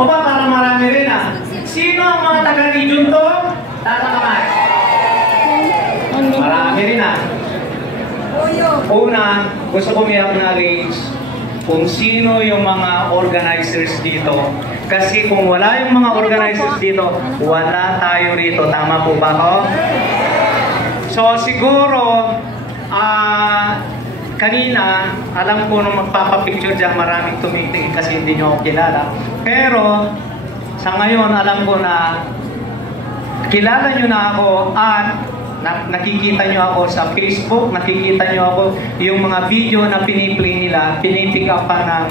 O ba, para marami rin ah. Sino ang mga taga-region to? Tata kamay. Marami rin ah. Una, gusto ko i-acknowledge kung sino yung mga organizers dito. Kasi kung wala yung mga organizers dito, wala tayo rito. Tama po ba ako? So siguro, kanina, alam ko nung magpapapicture dyan, maraming tumitingin kasi hindi nyo ako kilala. Pero, sa ngayon, alam ko na kilala nyo na ako at nakikita nyo ako sa Facebook, nakikita nyo ako yung mga video na piniplay nila, pinipick up pa ng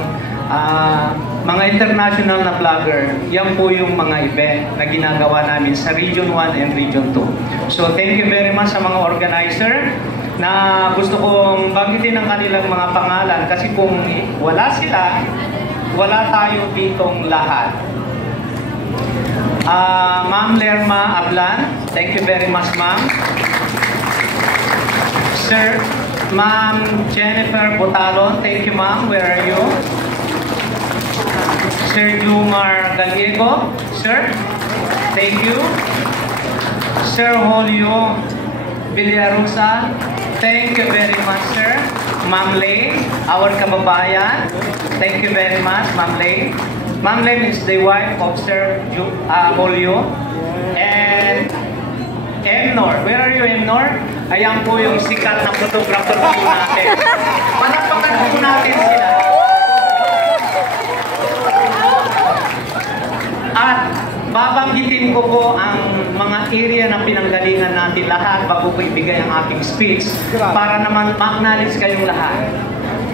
mga international na vlogger. Yan po yung mga event na ginagawa namin sa Region 1 and Region 2. So, thank you very much sa mga organizer na gusto kong banggitin ang kanilang mga pangalan kasi kung wala sila, wala tayo ditong lahat. Ma'am Lerma Ablan, thank you very much, ma'am. Sir, Ma'am Jennifer Botalon, thank you, ma'am. Where are you? Sir Lumar Gallego, sir, thank you. Sir Julio Villarosa, thank you very much, sir. Ma'am Lay, our kababayan, thank you very much, Ma'am Lay. Ma'am Lay is the wife of Sir Julio. And Emnor, where are you, Emnor? Ayan po yung sikat na photographer po natin. Panapakan po natin sila. At babanggitin ko po ang mga area na pinanggalingan natin lahat bago ko ibigay ang aking speech para naman ma-acknowledge kayong lahat.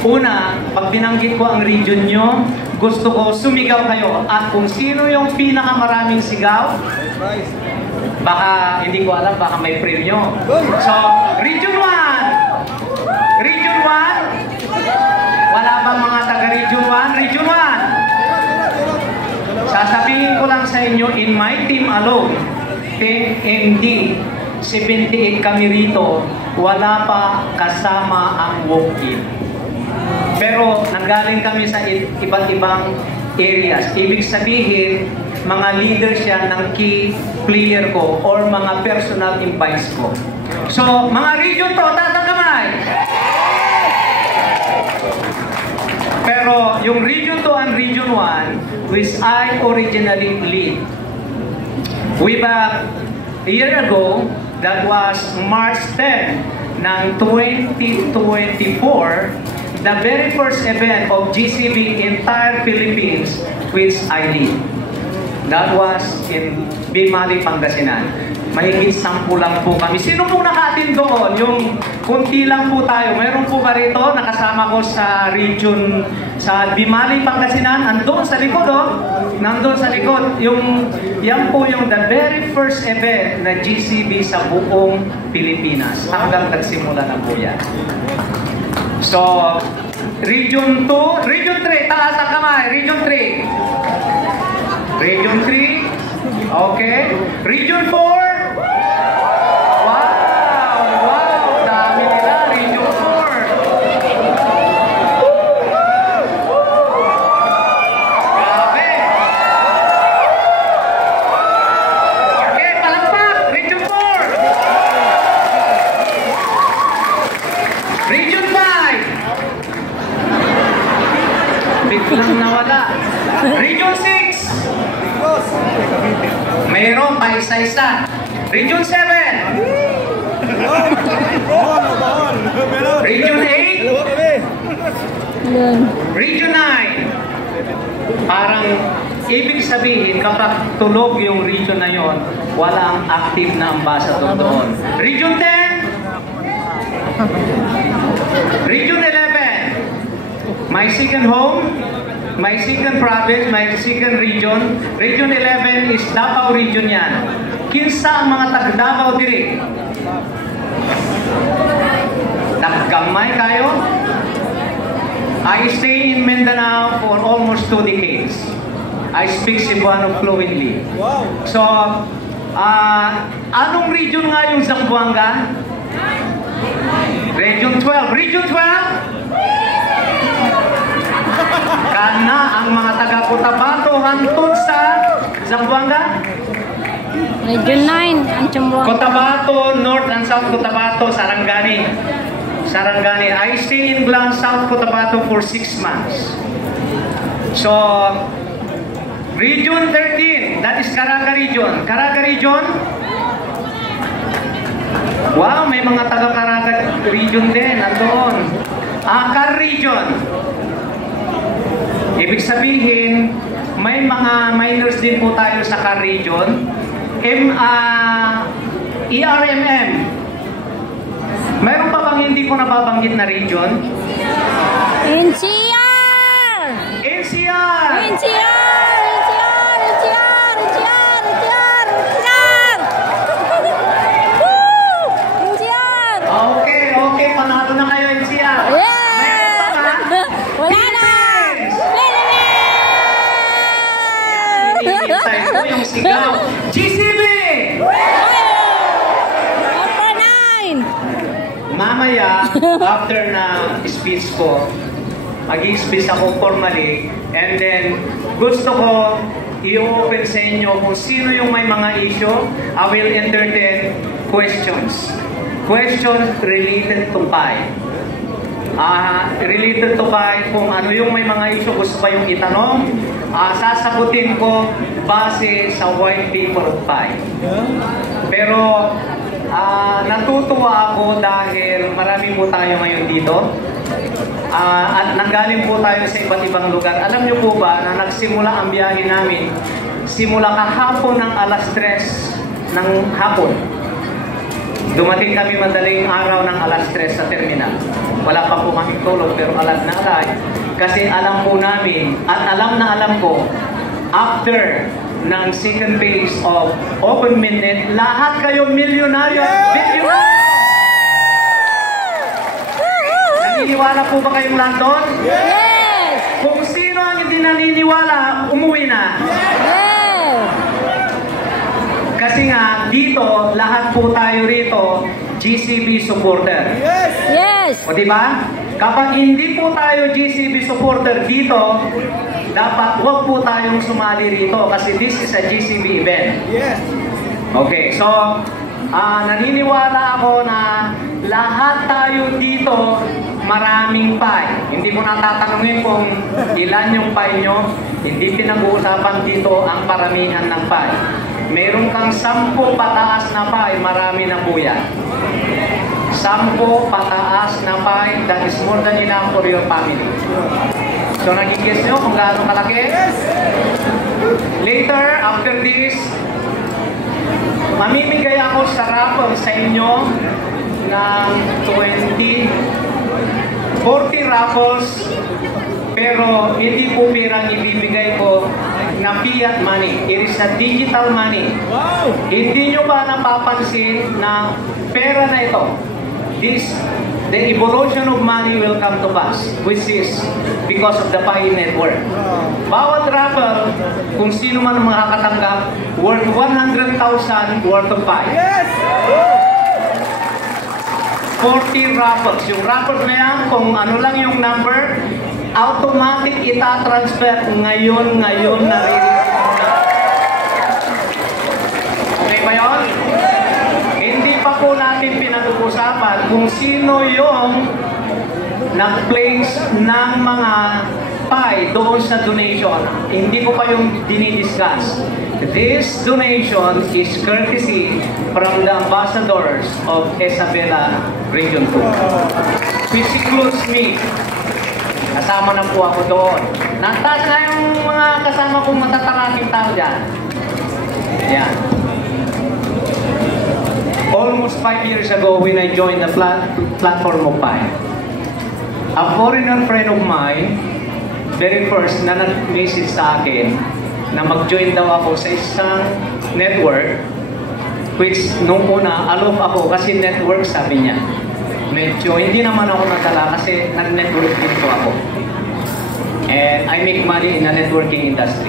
Una, pag binanggit ko ang region nyo, gusto ko sumigaw kayo. At kung sino yung pinakamaraming sigaw, baka, hindi ko alam, baka may premyo. So, Region 1! Region 1? Wala bang mga taga-Region 1? Region 1! Sasabihin ko lang sa inyo, in my team alone, Team MD, 78 kami rito, wala pa kasama ang walk-in. Pero nanggaling kami sa iba't ibang areas. Ibig sabihin, mga leaders yan ng key player ko or mga personal invites ko. So, mga region to, tatagamay! Pero yung Region 2 and Region 1, which I originally lead, way back a year ago, that was March 10 ng 2024, the very first event of GCB entire Philippines, which I lead. That was in Bimali, Pangasinan. Mahigit 10 lang po kami. Sino po nakatin doon? Yung kunti lang po tayo. Mayroon po ba rito? Nakasama ko sa region, sa Bimali, Pangasinan. Andun sa likod, oh. Nandun sa likod. Yan po yung the very first event na GCB sa buong Pilipinas. Hanggang nagsimula na po yan. So, Region 2, Region 3, taas ang kamay, Region 3. Region 3, okay. Region 4, wow, dami nila, Region 4. Grabe. Okay, palakpak, Region 4. Region 5. Biglang nawala. Region 6. Mayroon pa isa-isa. Region 7. Region 8. Region 9. Parang ibig sabihin kapag tulog yung region na yon, walang active na ambassador doon. Region 10. Region 11. My second home, my second province, my second region. Region 11 is Davao region yan. Kinsa ang mga taga-Davao diri? Nagkamay kayo? I stay in Mindanao for almost 2 decades. I speak Cebuano fluently. So, anong region nga yung Zamboanga? Region 12. Region 12? Kana ang mga taga Cotabato hantod sa Zamboanga? Region 9 ang Zamboanga. Cotabato, North and South Cotabato, Sarangani. Sarangani. I stay in Blanc, South Cotabato for 6 months. So, Region 13, that is Caraga Region. Caraga Region? Wow, may mga taga Caraga Region din, nandoon. Car Region. Ibig sabihin, may mga minors din po tayo sa Car Region. ERMM. Mayroon pa bang hindi ko nababanggit na region? NCR! NCR! Okay, panalo na kayo, NCR. Wala na! Hinihintay ko yung sigaw. GCB! Mamaya, after na speech ko, mag-i-speech ako formally, and then gusto ko i-open sa inyo kung sino yung may mga issue. I will entertain questions. Questions related to PAI. Related to PAI, kung ano yung may mga issue gusto ko yung itanong, sasagutin ko base sa white paper of PAI. Pero natutuwa ako dahil marami po tayo ngayon dito at nanggaling po tayo sa iba't ibang lugar. Alam niyo po ba na nagsimula ang biyahe namin simula kahapon ng alas 3 ng hapon. Dumating kami madaling araw ng alas 3 sa terminal. Wala pa po kami tulog pero alam na alay. Kasi alam po namin at alam na alam ko after ng second phase of Open Minute, lahat kayo milyonaryo! Milyonaryo! Naniniwala po ba kayong London? Yes! Kung sino ang hindi naniniwala, umuwi na. Yes! Kasi nga, dito, lahat po tayo rito, GCB supporter. Yes! O diba? Kapag hindi po tayo GCB supporter dito, dapat huwag po tayong sumali rito kasi this is a GCB event. Yes. Okay, so naniniwala ako na lahat tayo dito maraming PAI. Hindi ko natatanungin kung ilan yung PAI nyo. Hindi pinag-uusapan dito ang paramihan ng PAI. Meron kang 10 pataas na PAI, marami na po yan. 10 pataas na PAI, that is more than enough for your family. So, nagigis nyo kung gaano kalaki? Later, after this, mamimigay ako sa raffle sa inyo ng 40 raffles, pero hindi po pirang ibibigay ko na fiat money. It is a digital money. Wow! Hindi nyo ba napapansin na pera na ito? The evolution of money will come to pass, which is because of the PAI network. Bawat raffle, kung sino man ang makakatanggap, worth 100,000 worth of PAI. Yes! 40 raffles. Yung raffles na yan, kung ano lang yung number, automatic ita-transfer ngayon naririnig mo na. Okay ba yun? Hindi pa po natin pinag-uusapan kung sino yung nag-place ng mga PAI doon sa donation. Hindi ko pa yung dinidiscuss. This donation is courtesy from the ambassadors of Isabela Region 2, which includes me. Kasama na po ako doon. Nataas na yung mga kasama kong matataraking tao dyan. Yan. Almost 5 years ago when I joined the platform of PAI, a foreigner friend of mine, very first na nag-message sa akin na mag-join daw ako sa isang network, which nung una, aloof ako kasi network, sabi niya. Medyo hindi naman ako nadala kasi nag-network dito ako. And I make money in the networking industry.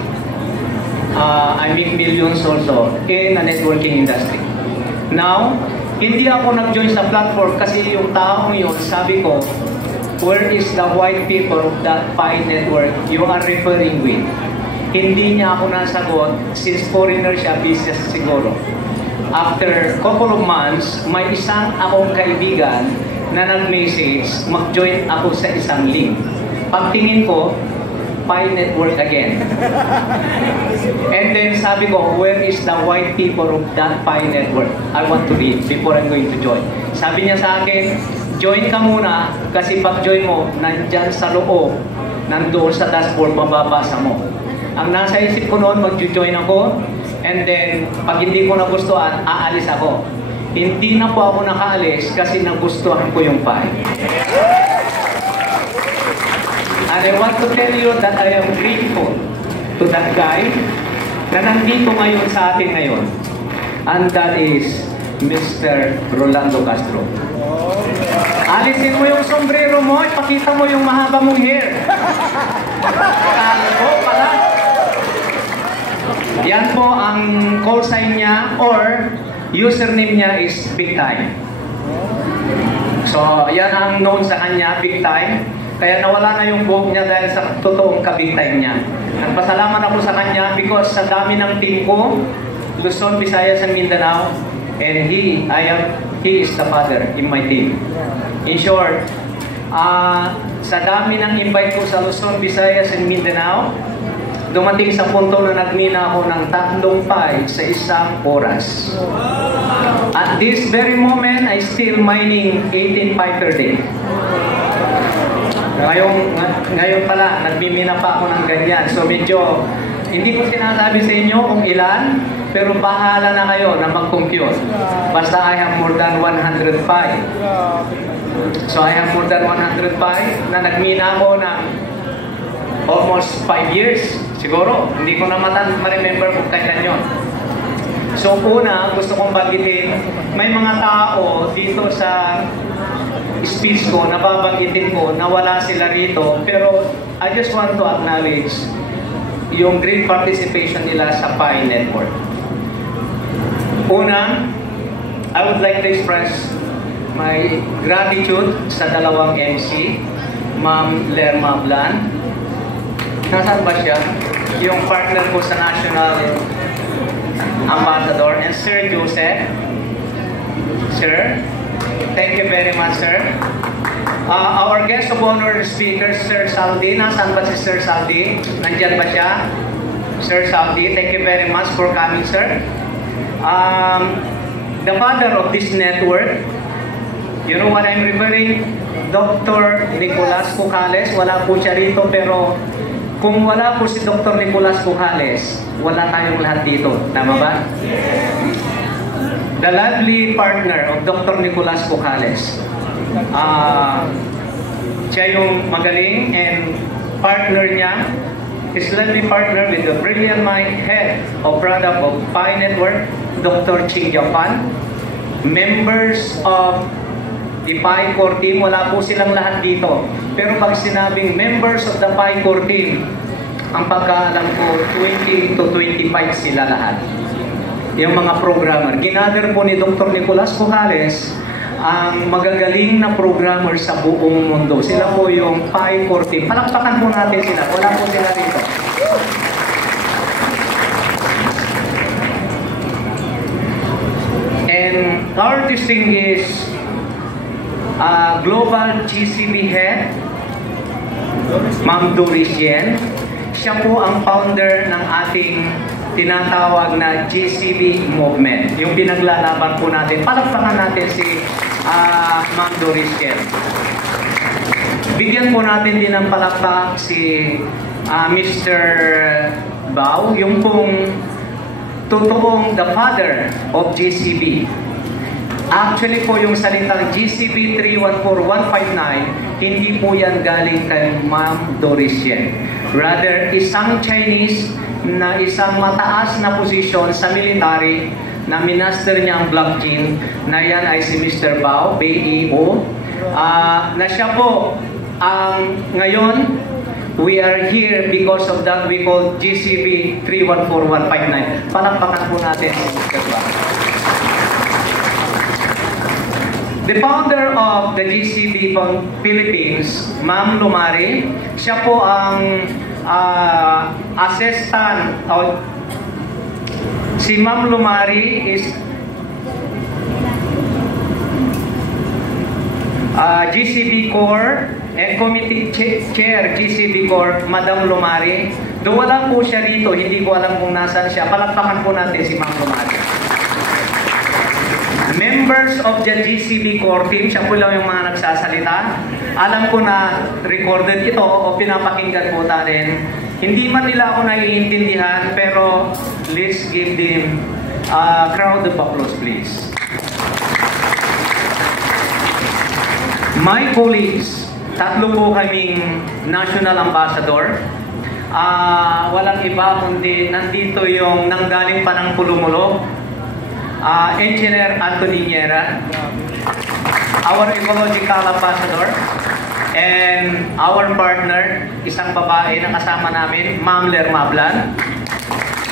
I make millions also in the networking industry. Now, hindi ako nag-join sa platform kasi yung taong yun, sabi ko, where is the white people of that Pi network you are referring with? Hindi niya ako nasagot since foreigner siya, business siguro. After couple of months, may isang akong kaibigan na nag-message, mag-join ako sa isang link. Pagtingin ko, Pi network again. And then sabi ko, where is the white people of that Pi network? I want to read before I'm going to join. Sabi niya sa akin, join ka muna kasi pag-join mo, nandyan sa loob, nandoon sa dashboard, mababasa mo. Ang nasa isip ko noon, mag-join ako, and then, pag hindi ko nagustuhan, aalis ako. Hindi na po ako nakaalis kasi nagustuhan ko yung Pi. And I want to tell you that I am grateful to that guy na nandito ngayon sa atin ngayon. And that is Mr. Rolando Castro. Alisin mo yung sombrero mo, ipakita mo yung mahaba mong hair. Kalbo pala. Yan po ang call sign niya or username niya is Big Time. So, yan ang known sa kanya, Big Time. Kaya nawala na yung buhok niya dahil sa totoong ka-Big Time niya. Nagpasalamat ako sa kanya because sa dami ng team ko, Luzon, Visayas, and Mindanao, and he is the father in my team. In short, sa dami ng invite ko sa Luzon, Visayas, and Mindanao, dumating sa punto na nagmina ako ng 3 Pi sa isang oras. At this very moment, I still mining 18 Pi per day. Ngayon pala, nagmimina pa ako ng ganyan. So medyo, hindi ko sinasabi sa inyo kung ilan, pero bahala na kayo na mag-compute. Basta I have more than 100 Pi. So I have more than 100 Pi na nagmina ako ng almost 5 years. Siguro, hindi ko na ma-remember kung kailan yun. So una, gusto kong bagitin, may mga tao dito sa speech ko, nababanggitin ko, na wala sila rito, pero I just want to acknowledge yung great participation nila sa Pi Network. Una, I would like to express my gratitude sa dalawang MC, Ma'am Lerma Blan. Nasaan ba siya? Yung partner ko sa National Ambassador, and Sir Joseph. Sir, thank you very much, sir. Our guest of honor speaker, Sir Saldi. Nasaan ba si Sir Saldi? Nandiyan ba siya? Sir Saldi, thank you very much for coming, sir. The father of this network, you know what I'm referring? Dr. Nicolas Pucales. Wala po siya rito, pero kung wala po si Dr. Nicolas Pucales, wala tayong lahat dito. Tama ba? The lovely partner of Dr. Nicolas Pucales. Siya yung magaling and partner niya, his lovely partner with the brilliant mind, head of product of Pi Network, Dr. Ching Japan. Members of the Pi Core Team, wala po silang lahat dito. Pero pag sinabing members of the Pi Core Team, ang pagkaalam ko, 20 to 25 sila lahat. Yung mga programmer. Ginather po ni Dr. Nicolas Pucales ang magagaling na programmer sa buong mundo. Sila po yung Pi Core Team. Palakpakan po natin sila. Wala po sila rito. And our distinguished Global GCB Head, Ma'am Doris Yen. Siya po ang founder ng ating tinatawag na GCB movement. Yung pinaglalaban po natin. Palakpakan natin si Ma'am Doris Yen. Bigyan po natin din ng palakpak si Mr. Bao, yung pong totoong the father of GCB. Actually po yung salitang GCB 314159, hindi po yan galing kay Ma'am Doris Yen. Rather, isang Chinese na isang mataas na posisyon sa military na minaster niya ang blockchain, na yan ay si Mr. Bao, BEO, na siya po ang ngayon, we are here because of that we call GCB 314159. Palakpakan po natin si Mr. Bao. The founder of the GCB Philippines, Ma'am Lumari, siya po ang assistant. Si Ma'am Lumari is GCB Core and Committee Chair GCB Core, Madam Lumari. Wala po siya rito, hindi ko alam kung nasaan siya. Palakpakan po natin si Ma'am Lumari. Members of the GCB Core team, siya po lang yung mga nagsasalita. Alam ko na recorded ito o pinapakinggan po natin. Hindi man nila ako naiintindihan, pero let's give them a crowd of applause, please. My colleagues, tatlo po kaming national ambassador. Walang iba kundi nandito yung nanggaling pa ng Pulumulo, Engineer Anthony Niera, our ecological ambassador, and our partner, isang babae na kasama namin, Ma'am Lerma Blan.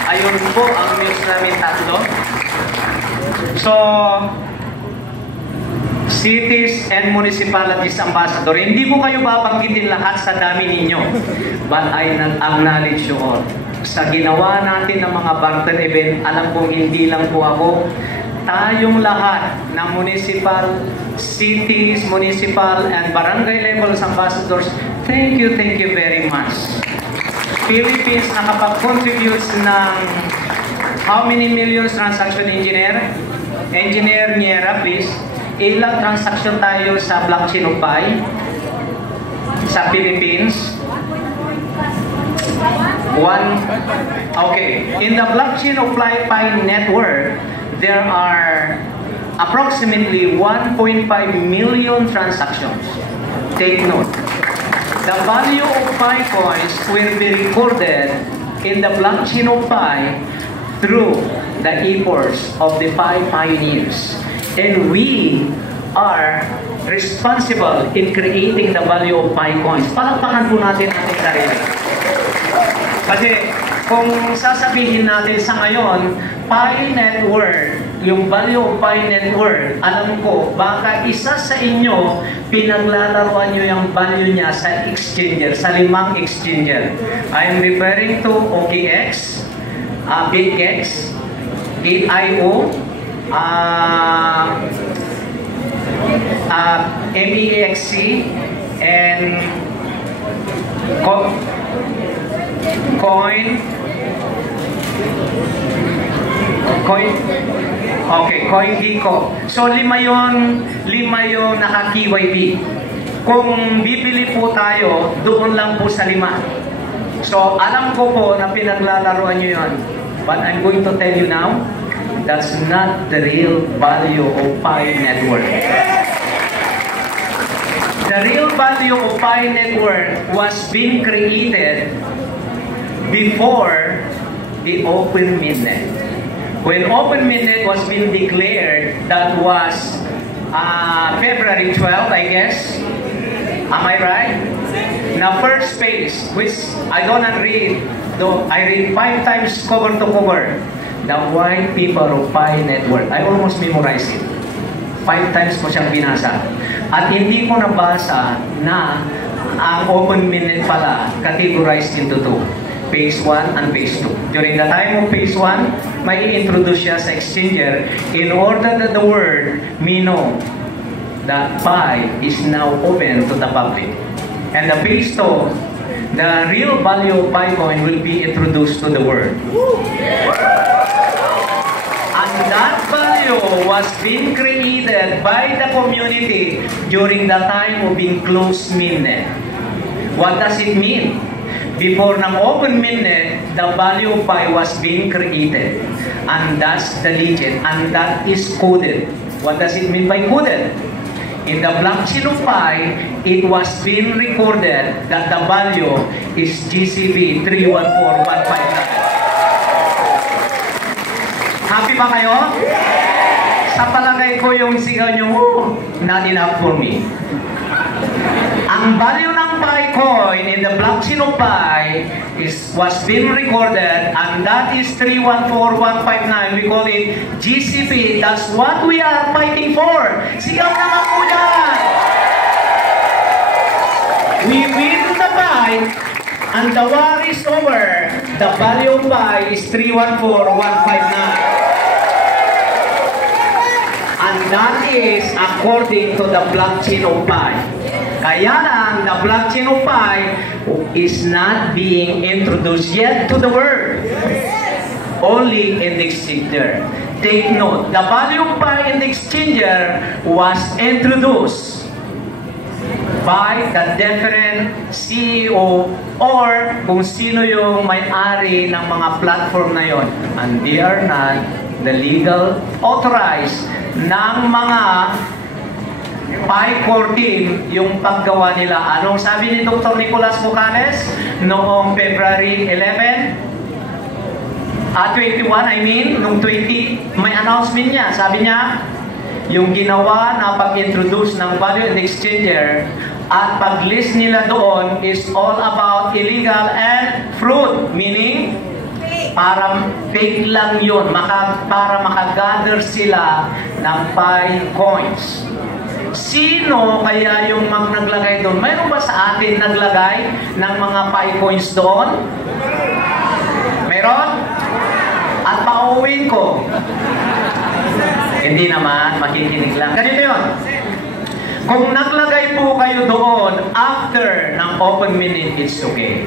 Ayun po ang news namin tatlo. So, cities and municipalities ambassador, hindi ko kayo babanggitin lahat sa dami ninyo, but I acknowledge you all. Sa ginawa natin ng mga barter event, alam kong hindi lang po ako, tayong lahat ng municipal, cities, municipal, and barangay levels ambassadors, thank you very much. Philippines nakapag-contributes ng how many millions transaction engineer? Engineer Niera, please. Ilang transaction tayo sa blockchain of Pi sa Philippines? One. Okay. In the blockchain of Pi network, there are approximately 1.5 million transactions. Take note. The value of Pi coins will be recorded in the blockchain of Pi through the efforts of the Pi pioneers. And we are responsible in creating the value of Pi coins. Palakpakan po natin ating sarili. Kasi kung sasabihin natin sa ngayon, Pi network, yung value of Pi network, alam ko, baka isa sa inyo, pinaglalaruan nyo yung value niya sa exchanger, sa 5 exchanger. I am referring to OKX, BigX, Gate.io, MEAXC, and CoinGecko. So 5 yun naka-KYB. Kung bibili po tayo, doon lang po sa 5. So alam ko po na pinaglalaroan nyo yun. But I'm going to tell you now, that's not the real value of Pi network. The real value of Pi network was being created before the open mainnet. When open mainnet was being declared, that was February 12, I guess. Am I right? Now, first page, which I don't read, though I read 5 times cover to cover. The white paper of Pi network. I almost memorized it. 5 times ko siyang binasa. At hindi ko nabasa na ang open mainnet pala categorized into 2. Phase 1 and Phase 2. During the time of Phase 1, may introduce siya sa exchanger in order that the world may know that Pi is now open to the public. And the Phase 2, the real value of Pi coin will be introduced to the world. And that value was being created by the community during the time of being closed mainnet. What does it mean? Before ng open mainnet, the value of Pi was being created. And that's the legend. And that is coded. What does it mean by coded? In the blockchain of Pi, it was being recorded that the value is GCB 314159. Happy ba kayo? Sa palagay ko yung sigaw nyo, not enough for me. Ang value ng one Pi coin in the blockchain of Pi was being recorded, and that is 314159. We call it GCP. That's what we are fighting for. Sigaw naman po dyan! We win the fight, and the war is over. The value of Pi is 314159. And that is according to the blockchain of Pi. Kaya lang, the blockchain of Pi is not being introduced yet to the world. Only in the exchanger. Take note, the value of Pi in the exchanger was introduced by the different CEO or kung sino yung may-ari ng mga platform na yon. And they are not the legal authorized ng mga Pi core team yung paggawa nila. Anong sabi ni Dr. Nicolas Bucanes noong February 21, nung 20, may announcement niya. Sabi niya, yung ginawa na pag-introduce ng value in the exchanger at pag-list nila doon is all about illegal and fraud, meaning para fake lang yun, para makagather sila ng Pi coins. Sino kaya yung naglagay doon? Mayroon ba sa atin naglagay ng mga Pi coins doon? Mayroon? At pauuwin ko. Hindi naman, makikinig lang. Ganito yun. Kung naglagay po kayo doon after ng open minute, it's okay.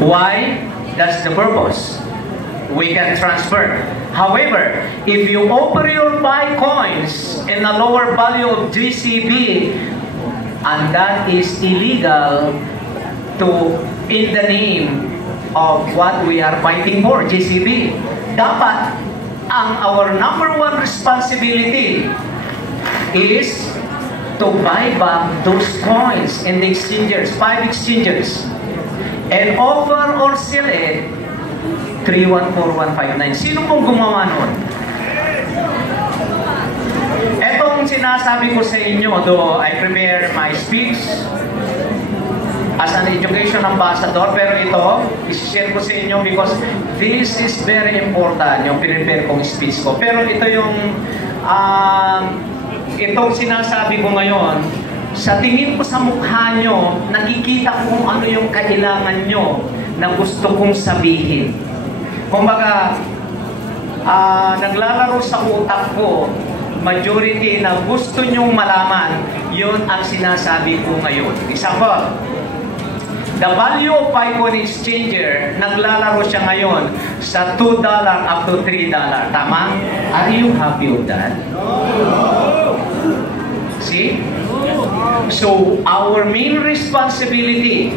Why? That's the purpose. We can transfer. However, if you offer your Pi coins in a lower value of GCB, and that is illegal in the name of what we are fighting for, GCB, dapat our number one responsibility is to buy back those coins in the exchangers, 5 exchangers, and offer or sell it 314159. Sino pong gumawa nun? Etong sinasabi ko sa inyo, though I prepare my speech as an education ambassador, pero ito, isi-share ko sa inyo because this is very important, yung prepare kong speech ko. Pero ito yung itong sinasabi ko ngayon, sa tingin ko sa mukha nyo, nakikita ko kung ano yung kailangan nyo na gusto kong sabihin. Kumbaga, naglalaro sa utak ko, majority na gusto nyong malaman, yun ang sinasabi ko ngayon. Example, the value of Pi coin exchanger, naglalaro siya ngayon sa $2 up to $3. Tama? Are you happy with that? See? So, our main responsibility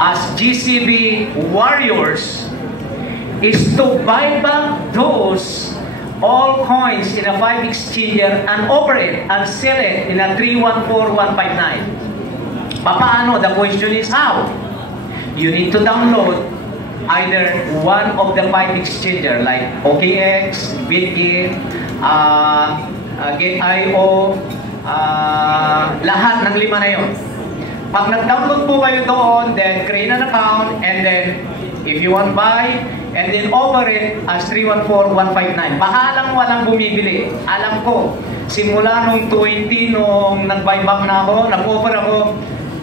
as GCB warriors is to buy back those all coins in a 5 exchanger and offer it and sell it in a 314159. Paano? The question is how? You need to download either one of the 5 exchanger like OKX, Bitget, Gate.io, lahat ng 5 na yun. Pag nag-download po kayo doon, then create an account, and then if you want buy, and then offer it as 314159. Bahalang walang bumibili. Alam ko, simula nung 20, nung nag-buyback na ako, nag-offer ako,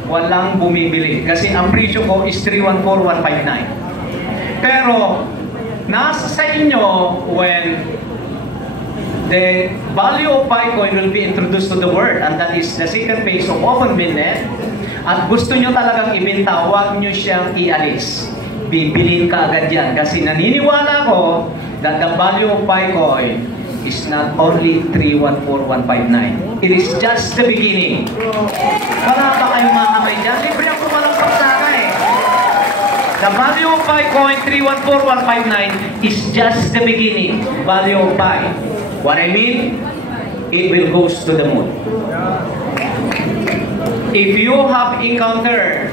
walang bumibili. Kasi ang presyo ko is 314159. Pero, nasa sa inyo when the value of Pi coin will be introduced to the world, and that is the second phase of open mainnet, at gusto nyo talagang ibenta, huwag nyo siyang ialis. Bibilin ka agad yan. Kasi naniniwala ko that the value of Pi coin is not only 314159. It is just the beginning. Wala pa kayong mga kamay dyan? Libre ako malangpak sa akin eh. The value of Pi coin 314159 is just the beginning. Value of Pi. What I mean, it will go to the moon. If you have encountered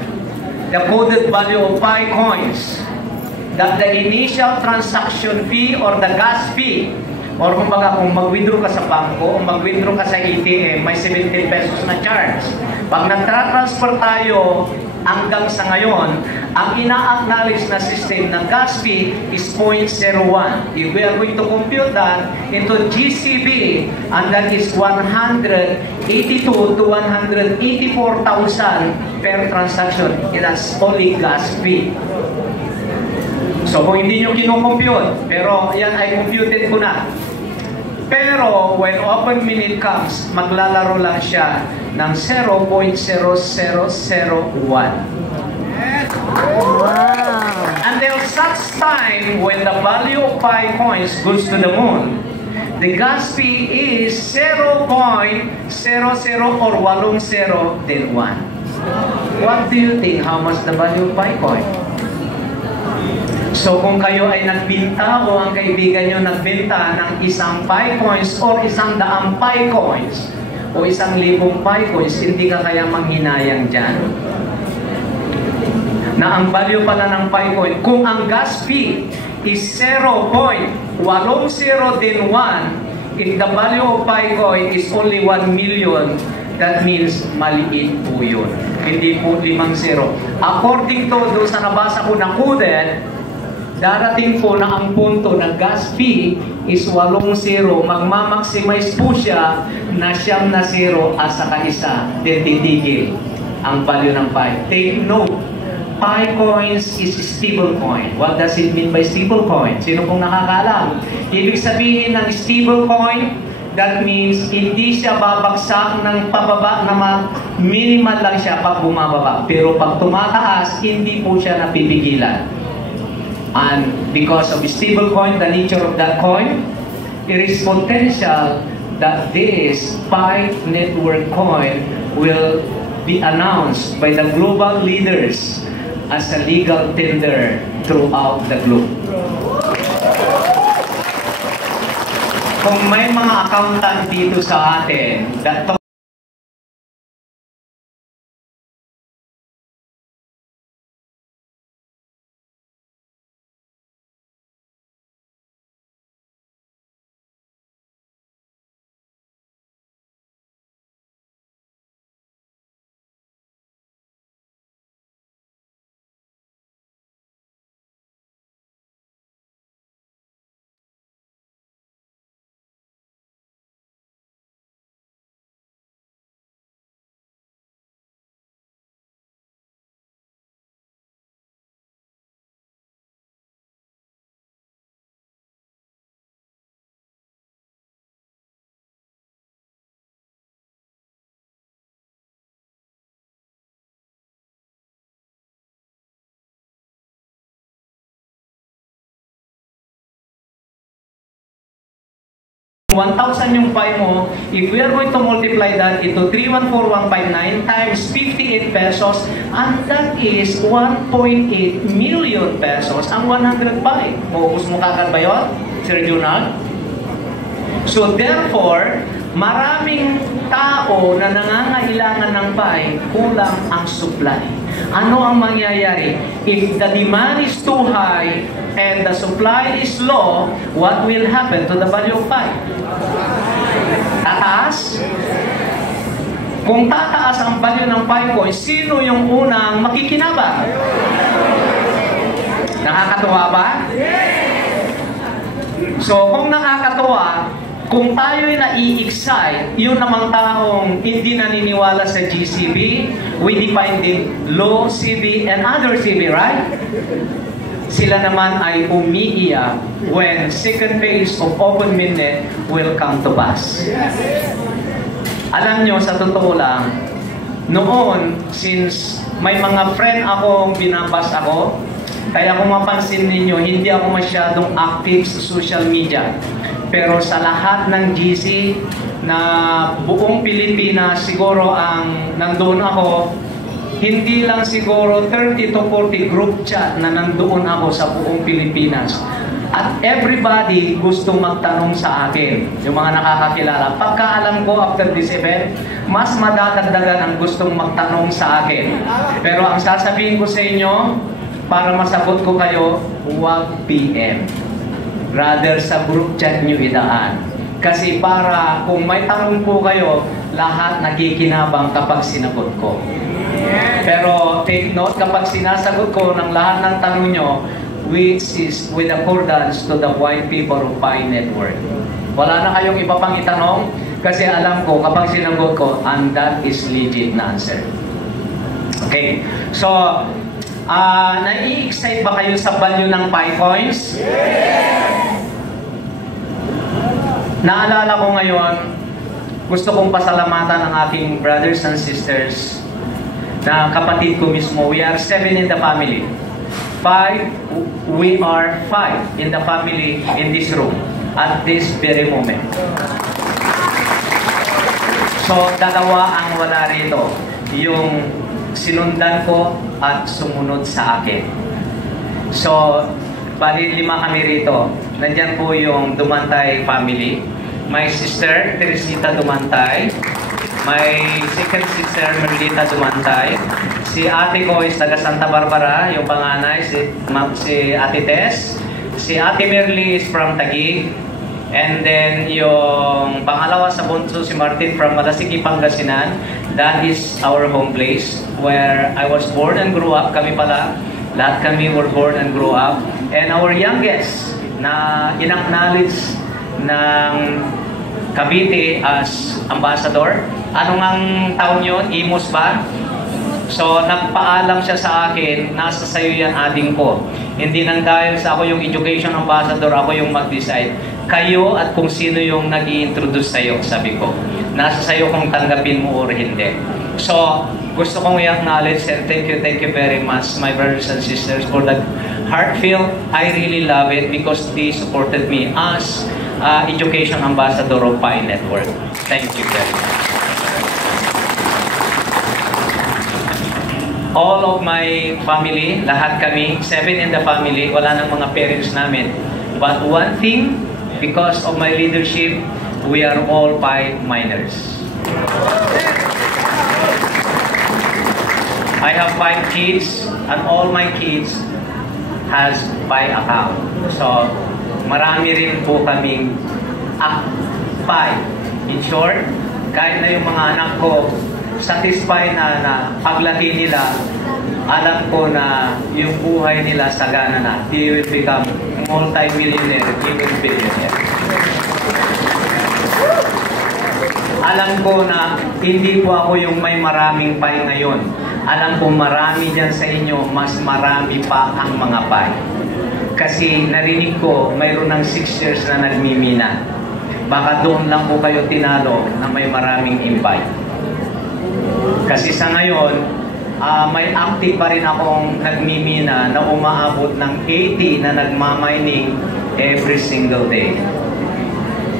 the coded value of Pi coins, that the initial transaction fee or the gas fee Or kumbaga kung mag-withdraw ka sa bangko o mag-withdraw ka sa ATM, may 17 pesos na charge. Pag nag-transfer tayo hanggang sa ngayon, ang ina-acknowledge na system ng gas fee is 0.01. If we are going to compute that into GCB, and that is 182 to 184,000 per transaction, that's only gas fee. So kung hindi nyo kinocompute, pero yan ay computed ko na. Pero when open minute comes, maglalaro lang siya ng 0.0001. Wow. Until such time when the value of 5 coins goes to the moon, the gas fee is 0.00 or 80 then 1. What do you think? How much the value of 5 coin? So kung kayo ay nagbinta o ang kaibigan nyo nagbinta ng isang 5 coins or 100 5 coins o 1,000 5 coins, hindi ka kaya manghinayang dyan? Na ang value pala ng 5 coin, kung ang gas fee is 0.80 din 1, if the value of 5 coin is only 1 million, that means maliit po yun. Hindi po 5-0. According to doon sa nabasa ko na coded, darating po na ang punto na gas fee is 80, magmamaximize po siya na 0 at saka isa, then titigil ang value ng 5. Take note, 5 coins is stable coin. What does it mean by stable coin? Sino pong nakakaalam? Ibig sabihin ng stable coin, that means hindi siya babagsak ng pababa na minimal lang siya pag bumababa. Pero pag tumataas, hindi po siya napipigilan. And because of stable coin, the nature of that coin, it is potential that this Pi network coin will be announced by the global leaders as a legal tender throughout the globe. Kung may mga accountant dito sa atin that $1,000 yung Pi mo, if we are going to multiply that into 314159 times 58 pesos, and that is 1.8 million pesos ang 100 Pi. Maubos mo kagad ba yun, Sir Junal? So therefore, maraming tao na nangangailangan ng Pi, kulang ang supply. Ano ang mangyayari? If the demand is too high and the supply is low, what will happen to the value of Pi? Tataas? Kung tataas ang value ng Pi coin, sino yung unang makikinabang? Nakakatuwa ba? So kung nakakatuwa, kung tayo'y nai-excite, yun namang taong hindi naniniwala sa GCB, we define din low CB and other CB, right? Sila naman ay umiiyak when second phase of open mainnet will come to pass. Alam nyo, sa totoo lang, noon, since may mga friend akong binabas ako, kaya kung mapansin ninyo, hindi ako masyadong active sa social media. Pero sa lahat ng GC na buong Pilipinas, siguro ang nandoon ako, hindi lang siguro 30 to 40 group chat na nandoon ako sa buong Pilipinas. At everybody gusto magtanong sa akin, yung mga nakakakilala. Pagkaalam ko after this event, mas madadagdagan ang gustong magtanong sa akin. Pero ang sasabihin ko sa inyo, para masagot ko kayo, huwag PM. rather sa group chat nyo idaan. Kasi para kung may tanong po kayo, lahat nakikinabang kapag sinagot ko. Pero take note, kapag sinasagot ko ng lahat ng tanong nyo, which is with accordance to the white people of Pi Network. Wala na kayong iba pang itanong kasi alam ko kapag sinagot ko, and that is legit na answer. Okay, so nai-excite ba kayo sa value ng Pi coins? Yes! Naalala ko ngayon, gusto kong pasalamatan ang aking brothers and sisters na kapatid ko mismo. We are 7 in the family. We are 5 in the family in this room at this very moment. So, dalawa ang wala rito. Yung sinundan ko at sumunod sa akin. So, bali 5 kami rito. Nandyan po yung Dumantay family. My sister, Teresita Dumantay. My second sister, Merlita Dumantay. Si ate ko is taga Santa Barbara, yung panganay, si Ate Tess. Si Ate Merly is from Taguig. And then yung pangalawa sa bunso, si Martin from Malasiki, Pangasinan. That is our home place where I was born and grew up. Kami pala, lahat kami were born and grew up. And our youngest na in-acknowledge ng Cavite as ambassador. Ano ngang taon yun? Imus ba? So, nagpaalam siya sa akin, nasa sayo yan ading ko. Hindi nang dahil sa ako yung education ambassador, ako yung mag-decide. Kayo at kung sino yung nag-i-introduce sa'yo, sabi ko. Nasa sayo kung tanggapin mo or hindi. So, gusto kong i-acknowledge and thank you very much, my brothers and sisters, for that heartfelt. I really love it because they supported me as education ambassador of Pi Network. Thank you very much. All of my family, lahat kami, 7 in the family, wala nang mga parents namin. But one thing, because of my leadership, we are all Pi miners. I have 5 kids, and all my kids has Pi account. So, marami rin po kaming Pi. In short, kahit na yung mga anak ko, satisfied na paglaki nila, alam ko na yung buhay nila sagana na. They will become multi-millionaire, even billionaire. Alam ko na hindi po ako yung may maraming Pi ngayon. Alam ko marami dyan sa inyo, mas marami pa ang mga Pi. Kasi narinig ko, mayroon ng 6 years na nagmimina. Baka doon lang po kayo tinalo na may maraming invite. Kasi sa ngayon, may active pa rin akong nagmimina na umaabot ng 80 na nagmamining every single day.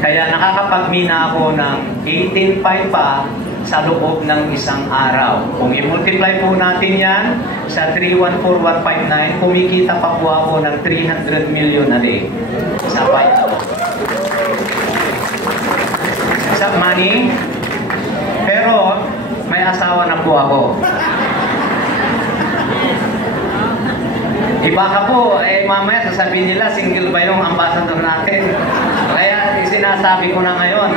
Kaya nakakapagmina ako ng 18 Pi pa sa loob ng isang araw. Kung i-multiply po natin yan sa 314159, kumikita pa po ako ng 300 million a day sa Pi. Sa money, pero may asawa na po ako. Iba ka po, mamaya sasabihin nila, single ba yung ambassador natin? Kaya sinasabi ko na ngayon,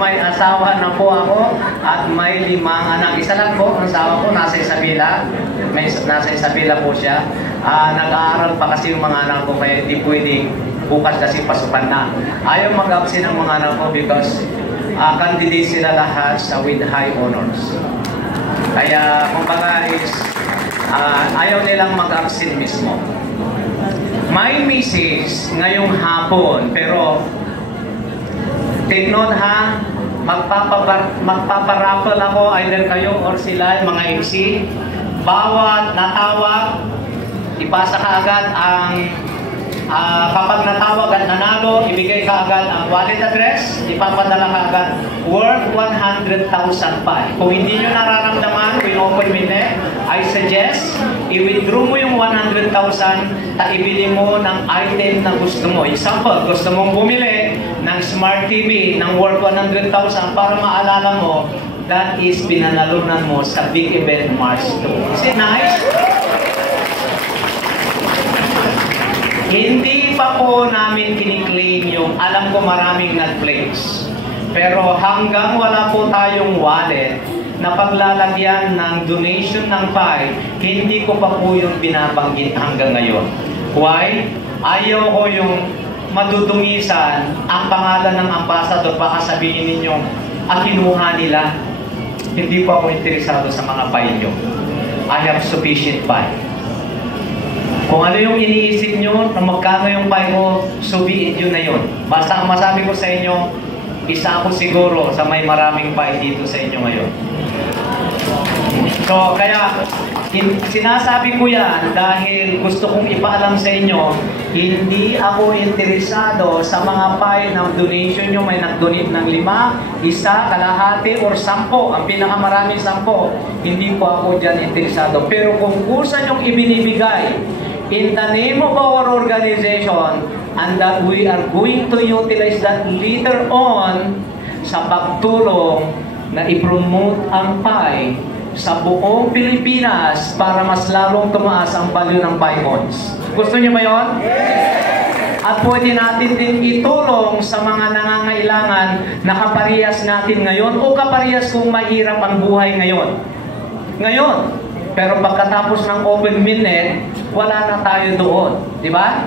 may asawa na po ako at may 5 anak. Isa lang po, ang asawa ko nasa Isabela. Nasa Isabela po siya. Nag-aaral pa kasi yung mga anak ko, kaya hindi pwedeng bukas kasi pasukan na. Ayaw mag-absent ang mga anak ko because candidate sila lahat with high honors. Kaya, kumbaga is, ayaw nilang mag-absent mismo. May message ngayong hapon, pero take note ha, magpaparapal ako, either kayo or sila, mga MC. Bawat natawag, ipasa ka agad ang kapag natawag at nanalo, ibigay ka agad ang wallet address, ipapadala ka agad worth 100,000 Pi. Kung hindi nyo nararamdaman, with open winner, I suggest, i-withdraw mo yung 100,000 at ibili mo ng item na gusto mo. Example, gusto mong bumili ng Smart TV ng worth 100,000 para maalala mo, that is pinanalunan mo sa big event March 2. Is it nice? Hindi pa po namin kiniklaim yung, alam ko maraming nag-place. Pero hanggang wala po tayong wallet na paglalagyan ng donation ng PAI, hindi ko pa po yung binabanggit hanggang ngayon. Why? Ayaw ko yung madudungisan ang pangalan ng ambassador, baka sabihin ninyo, kinuha nila. Hindi po ako interesado sa mga PAI nyo. I have sufficient PAI. Kung ano yung iniisip nyo, na magkano yung PAI ko, subiin yun na yun. Basta ang masabi ko sa inyo, isa ako siguro sa may maraming PAI dito sa inyo ngayon. So, kaya, sinasabi ko yan dahil gusto kong ipaalam sa inyo, hindi ako interesado sa mga PAI ng donation nyo. May nag-donate ng 5, 1, kalahati, or 10. Ang pinakamaraming 10. Hindi po ako dyan interesado. Pero kung kusa nyong ibinibigay in the name of our organization, and that we are going to utilize that later on sa pagtulong na i-promote ang PAI sa buong Pilipinas para mas lalong tumaas ang value ng PAI bonds. Gusto niyo ba yun? At pwede natin din itulong sa mga nangangailangan na kaparehas natin ngayon o kaparehas kung mahirap ang buhay ngayon. Pero pagkatapos ng open minute, wala na tayo doon. Di ba?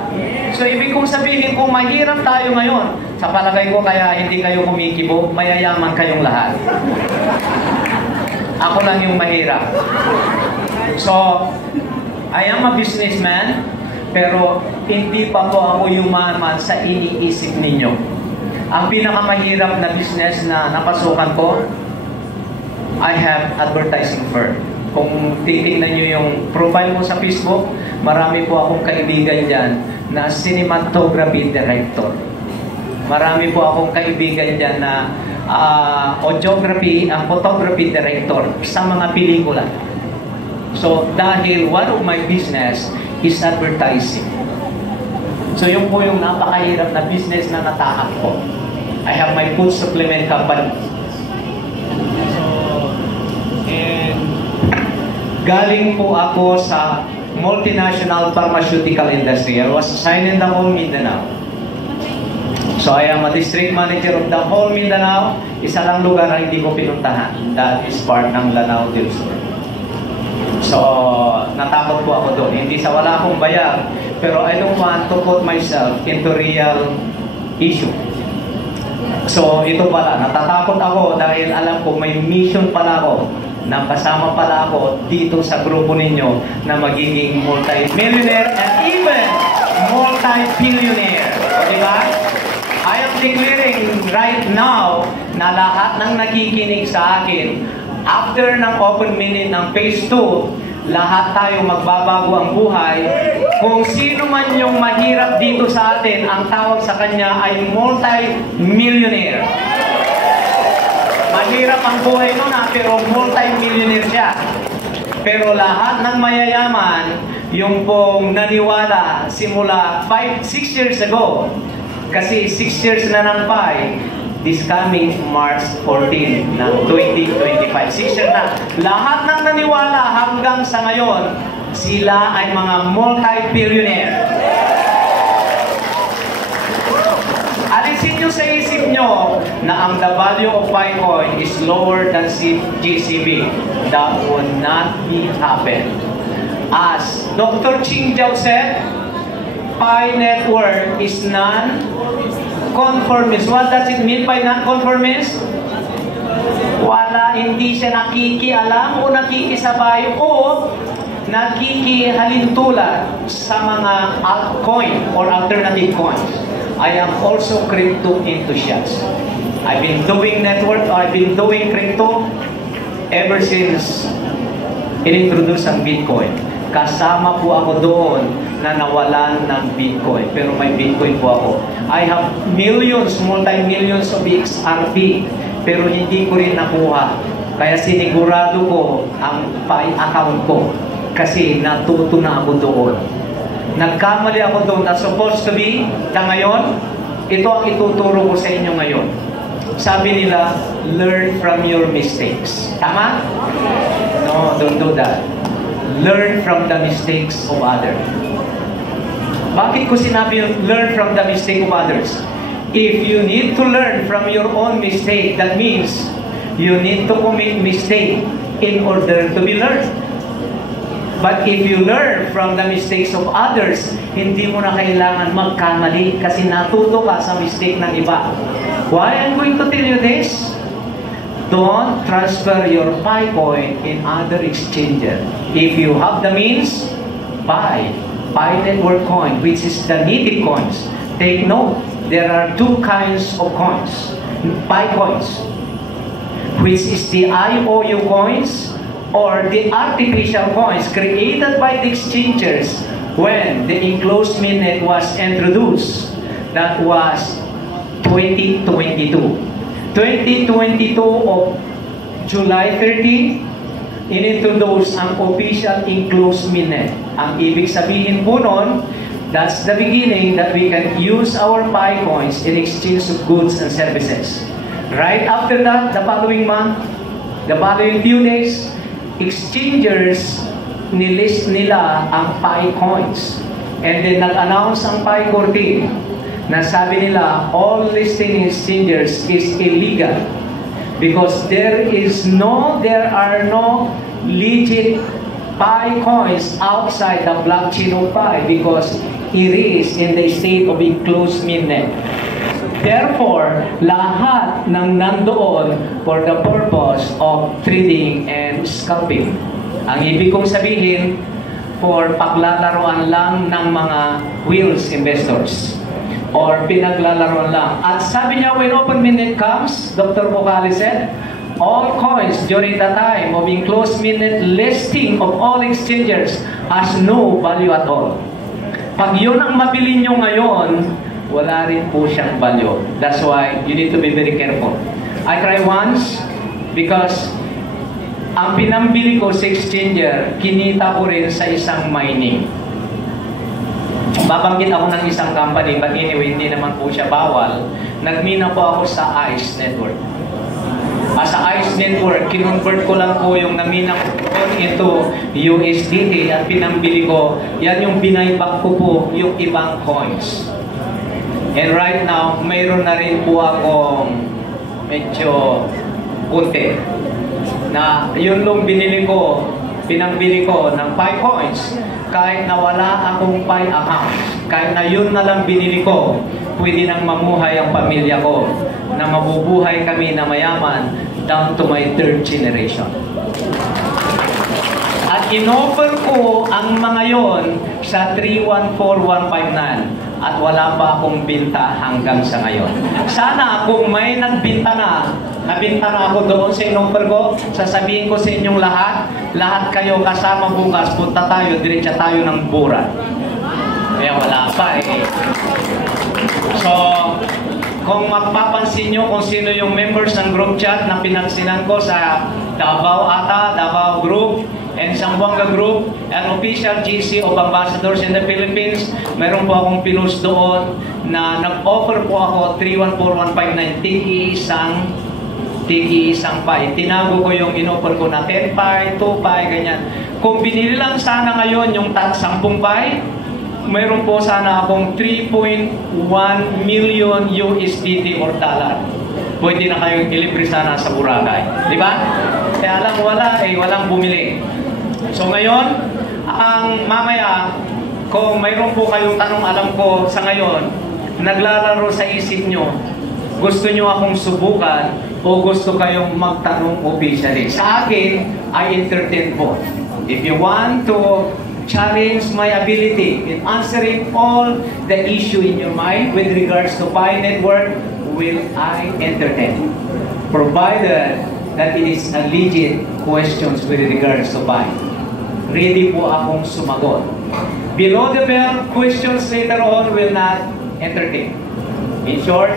So, ibig kong sabihin, kung mahirap tayo ngayon, sa palagay ko kaya hindi kayo kumikibo, mayayaman kayong lahat. Ako lang yung mahirap. So, I am a businessman, pero hindi pa po ako yumaman sa iniisip ninyo. Ang pinakamahirap na business na napasukan ko, I have advertising firm. Kung titignan nyo yung profile mo sa Facebook, marami po akong kaibigan dyan na cinematography director. Marami po akong kaibigan dyan na photography director sa mga pelikula. So, dahil one of my business is advertising. So, yun po yung napakahirap na business na natahak ko. I have my food supplement company. Galing po ako sa multinational pharmaceutical industry. I was assigned in the whole Mindanao. So I am a district manager of the whole Mindanao. Isa lang lugar na hindi ko pinuntahan. That is part ng Lanao del Sur. So natakot po ako doon. Hindi sa wala akong bayar. Pero I don't want to put myself into real issue. So ito pala, natatakot ako dahil alam ko may mission pala ako. Nakasama pala ako dito sa grupo ninyo na magiging multi-millionaire and even multi-billionaire. Diba? I am declaring right now na lahat ng nakikinig sa akin, after ng open minute ng phase 2, lahat tayo magbabago ang buhay. Kung sino man yung mahirap dito sa atin, ang tawag sa kanya ay multi-millionaire. Mahirap ang buhay nun pero multi-millionaire siya. Pero lahat ng mayayaman, yung pong naniwala simula 6 years ago, kasi 6 years na ng PAI, this coming March 14 ng 2025. 6 years na. Lahat ng naniwala hanggang sa ngayon, sila ay mga multi-billionaire. Alisin nyo sa isip nyo na ang the value of Bitcoin is lower than GCB. That would not be happen. As Dr. Ching Jiao said, Pi network is non-conformist. What does it mean by non-conformist? Hindi siya nakikialam o nakikisabay o nakikihalintulad sa mga altcoin or alternative coins. I am also crypto enthusiast. I've been doing crypto ever since inintroduce ang Bitcoin. Kasama po ako doon na nawalan ng Bitcoin. Pero may Bitcoin po ako. I have millions, multi-millions of XRP. Pero hindi ko rin nakuha. Kaya sinigurado ko ang Pi account ko. Kasi natuto na ako doon. Nagkamali ako doon na supposed to be na ngayon, ito ang ituturo ko sa inyo ngayon. Sabi nila, learn from your mistakes. Tama? No, don't do that. Learn from the mistakes of others. Bakit ko sinabi yung learn from the mistake of others? If you need to learn from your own mistake, that means you need to commit mistake in order to be learned. But if you learn from the mistakes of others, hindi mo na kailangan magkamali kasi natuto ka sa mistake ng iba. Why I'm going to tell you this? Don't transfer your Pi coin in other exchanges. If you have the means, buy Pi Network coin, which is the native coins. Take note, there are two kinds of coins, Pi coins, which is the IOU coins or the artificial coins created by the exchangers when the enclosed mainnet was introduced. That was 2022. 2022 of July 30, inintroduce ang official enclosed mainnet. Ang ibig sabihin po nun, that's the beginning that we can use our Pi coins in exchange of goods and services. Right after that, the following month, the following few days, exchangers nilist nila ang Pi coins. And then nag-announce ang Pi Core team na sabi nila, all listing exchangers is illegal because there are no legit Pi coins outside the blockchain of Pi because it is in the state of enclosed mainnet. Therefore, lahat ng nandoon for the purpose of trading and scalping. Ang ibig kong sabihin, for paglalaroan lang ng mga wheels investors or pinaglalaroan lang. At sabi niya, when open mainnet comes, Dr. Vocali said, all coins during the time of enclosed mainnet listing of all exchangers has no value at all. Pag yun ang mabili nyo ngayon, wala rin po siyang value. That's why you need to be very careful. I tried once because ang pinambili ko sa exchanger, kinita ko rin sa isang mining. Babanggit ako ng isang company, but anyway, hindi naman po siya bawal. Nagmina po ako sa ICE Network. Sa ICE Network, kinonvert ko lang po yung namina ko into USDT at pinambili ko, yan yung binayback ko po yung ibang coins. And right now, mayroon na rin po akong medyo kunti na yun lang binili ko, pinambili ko ng Pi coins kahit na wala akong Pi account. Kahit na yun na lang binili ko, pwede nang mamuhay ang pamilya ko na mabubuhay kami na mayaman down to my third generation. At inoffer ko ang mga yon sa 314159 at wala pa akong binta hanggang sa ngayon. Sana kung may nagbinta nabinta na ako doon sa inoffer ko, sasabihin ko sa inyong lahat kayo kasama bukas, punta tayo, diretsa tayo ng Bura. Kaya wala pa eh. So, kung mapapansin nyo kung sino yung members ng group chat na pinagsinan ko sa Davao Group, and Zamboanga Group, an official GC of Ambassadors in the Philippines. Meron po akong pinost doon na nag-offer po ako 314159 tigi-isang Pi. Tinago ko yung in-offer ko na 10 Pi, 2 Pi, ganyan. Kung binili lang sana ngayon yung 10 Pi, meron po sana akong 3.1 million USDT or dollar. Pwede na kayong ilibre sana sa Boracay. Di ba? Kaya lang walang bumili. So ngayon, ang mamaya, kung mayroon po kayong tanong, alam ko sa ngayon, naglalaro sa isip nyo, gusto nyo akong subukan o gusto kayong magtanong officially. Sa akin, I entertain po. If you want to challenge my ability in answering all the issue in your mind with regards to Pi Network, will I entertain? Provided that it is a legit questions with regards to Pi. Ready po akong sumagot. Below the bell, questions later on will not entertain. In short,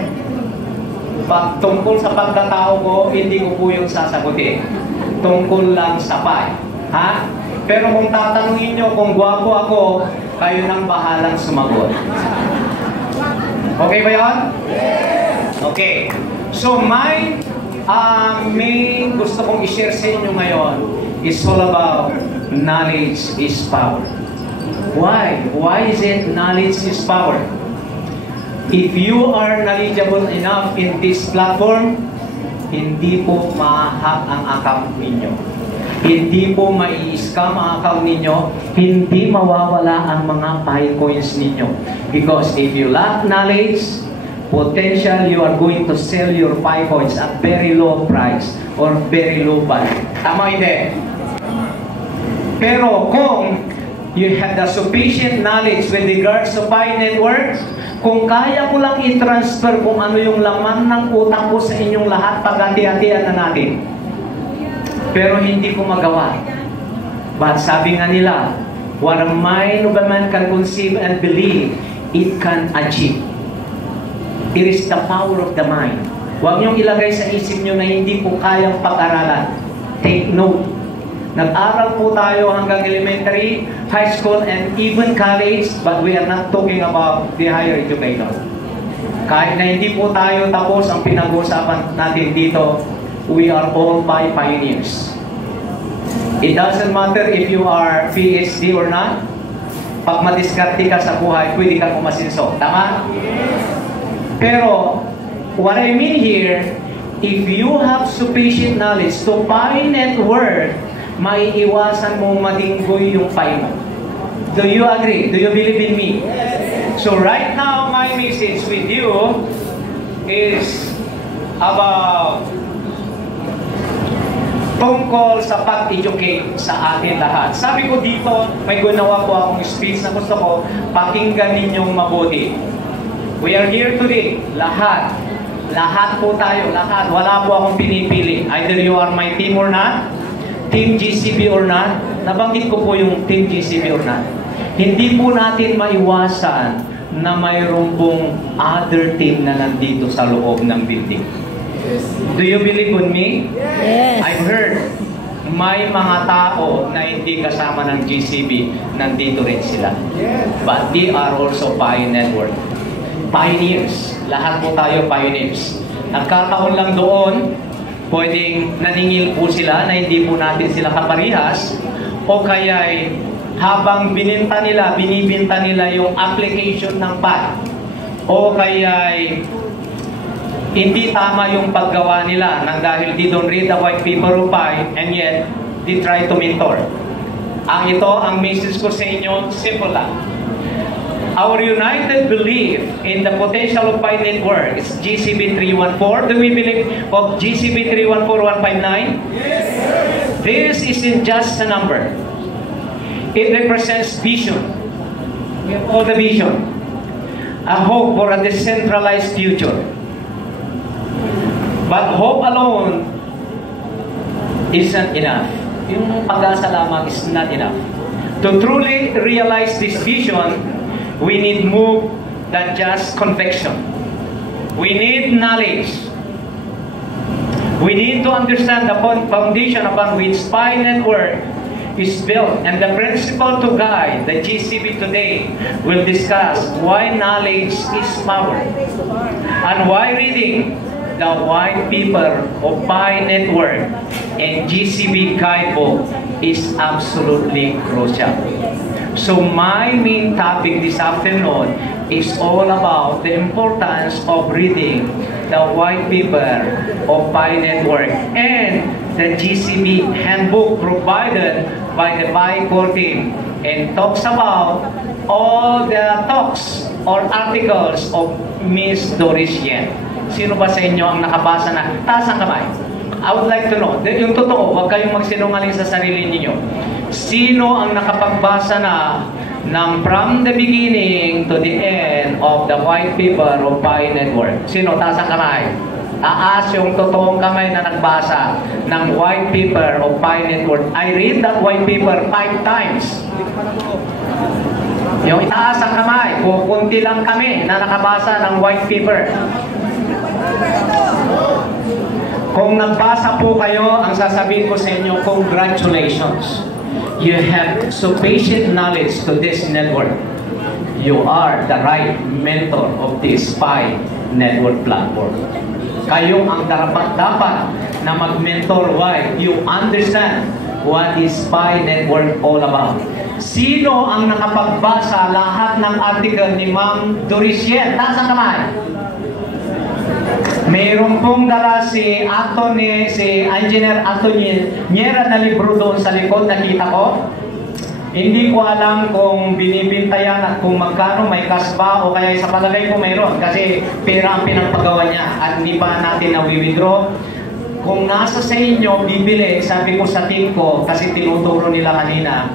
tungkol sa pagkatao ko, hindi ko po yung sasagutin. Tungkol lang sa Pi. Ha? Pero kung tatanungin nyo kung gwapo ako, kayo nang bahalang sumagot. Okay ba yun? Okay. So my main gusto kong i-share sa inyo ngayon is all about knowledge is power. Why? Why is it knowledge is power? If you are knowledgeable enough in this platform, hindi po ma-hack ang account ninyo. Hindi po mai-scam ang account ninyo. Hindi mawawala ang mga Picoins ninyo. Because if you lack knowledge, potential you are going to sell your Picoins at very low price or very low value. Tama hindi? Pero kung you have the sufficient knowledge with regards to Pi networks, kung kaya ko lang i-transfer kung ano yung laman ng utak ko sa inyong lahat, paghati-hatian na natin. Pero hindi ko magawa. But sabi nga nila, what a mind of a man can conceive and believe, it can achieve. It is the power of the mind. Huwag niyong ilagay sa isip niyo na hindi ko kayang pag-aralan. Take note. Nag-aral po tayo hanggang elementary, high school, and even college, but we are not talking about the higher education. Kahit na hindi po tayo tapos ang pinag-uusapan natin dito, we are all pioneers. It doesn't matter if you are PhD or not. Pag madiskarte ka sa buhay, pwede kang umasinso. Tama? Pero, what I mean here, if you have sufficient knowledge to Pi network, maiiwasan mo madinggoy yung Pi mo. Do you agree? Do you believe in me? So right now, my message with you is about tungkol sa pag-educate sa atin lahat. Sabi ko dito, may ginawa po akong speech na gusto ko, pakinggan ninyong mabuti. We are here today, lahat. Lahat po tayo, lahat. Wala po akong pinipili. Either you are my team or not, Team GCB or not. Nabanggit ko po yung Team GCB or not. Hindi po natin maiwasan na mayroon pong other team na nandito sa loob ng building. Do you believe on me? Yes. I've heard may mga tao na hindi kasama ng GCB, nandito rin sila. But they are also Pi network. Pioneers. Lahat po tayo pioneers. Nagkataon lang doon, pwedeng naningil po sila na hindi po natin sila kaparihas, o kaya'y habang binibinta nila yung application ng Pi, o kaya'y hindi tama yung paggawa nila nang dahil they don't read the white paper of Pi and yet they try to mentor. Ang message ko sa inyo, simple lang. Our united belief in the potential of Pi network is GCB 314. Do we believe of GCB 314159? Yes, sir. This isn't just a number. It represents vision. We have all the vision. A hope for a decentralized future. But hope alone isn't enough. Yung pag-asa lamang is not enough. To truly realize this vision, we need more than just conviction. We need knowledge. We need to understand the foundation upon which Pi network is built, and the principle to guide the GCB today will discuss why knowledge is power and why reading the white paper of Pi network and GCB guidebook is absolutely crucial. So my main topic this afternoon is all about the importance of reading the white paper of Pi network and the GCB handbook provided by the Pi core team, and talks about all the talks or articles of Miss Doris Yen. Sino ba sa inyo ang nakabasa na? Taas ang kamay. I would like to know. Yung totoo, huwag kayong magsinungaling sa sarili ninyo. Sino ang nakapagbasa na ng from the beginning to the end of the white paper of Pi network? Sino? Taas ang kamay. Taas yung totoong kamay na nagbasa ng white paper of Pi network. I read that white paper 5 times. Yung itaas ang kamay, kunti lang kami na nakabasa ng white paper. Kung nagbasa po kayo, ang sasabihin ko sa inyo, congratulations. You have sufficient knowledge to this network. You are the right mentor of this Pi network platform. Kayo ang dapat na mag-mentor. Why? You understand what is Pi Network all about. Sino ang nakapagbasa lahat ng article ni Ma'am Doricien? Taas ang kamay. Mayroon pong dala si Engineer Anthony Niera na libro doon sa likod, nakita ko. Hindi ko alam kung binibintayan at kung magkano, may cash ba o kaya sa palagay ko mayroon kasi pera ang pinagpagawa niya at hindi pa natin na-withdraw. Kung nasa sa inyo, bibili, sabi ko sa team ko, kasi tinuturo nila kanina,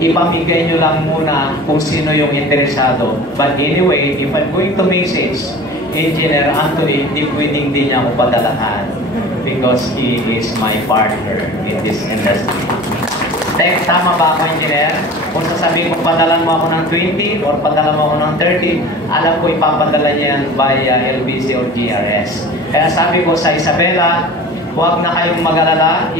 ipamigay nyo lang muna kung sino yung interesado. But anyway, if I'm going to message Engineer Anthony, hindi niya ako padalahan because he is my partner in this industry. Tama ba ako, Engineer? Kung sasabihin ko padalan mo ako ng 20 or padalan mo ako ng 30, alam ko ipapadala niya yan via LBC or GRS. Kaya sabi ko sa Isabela, huwag na kayong mag-alala,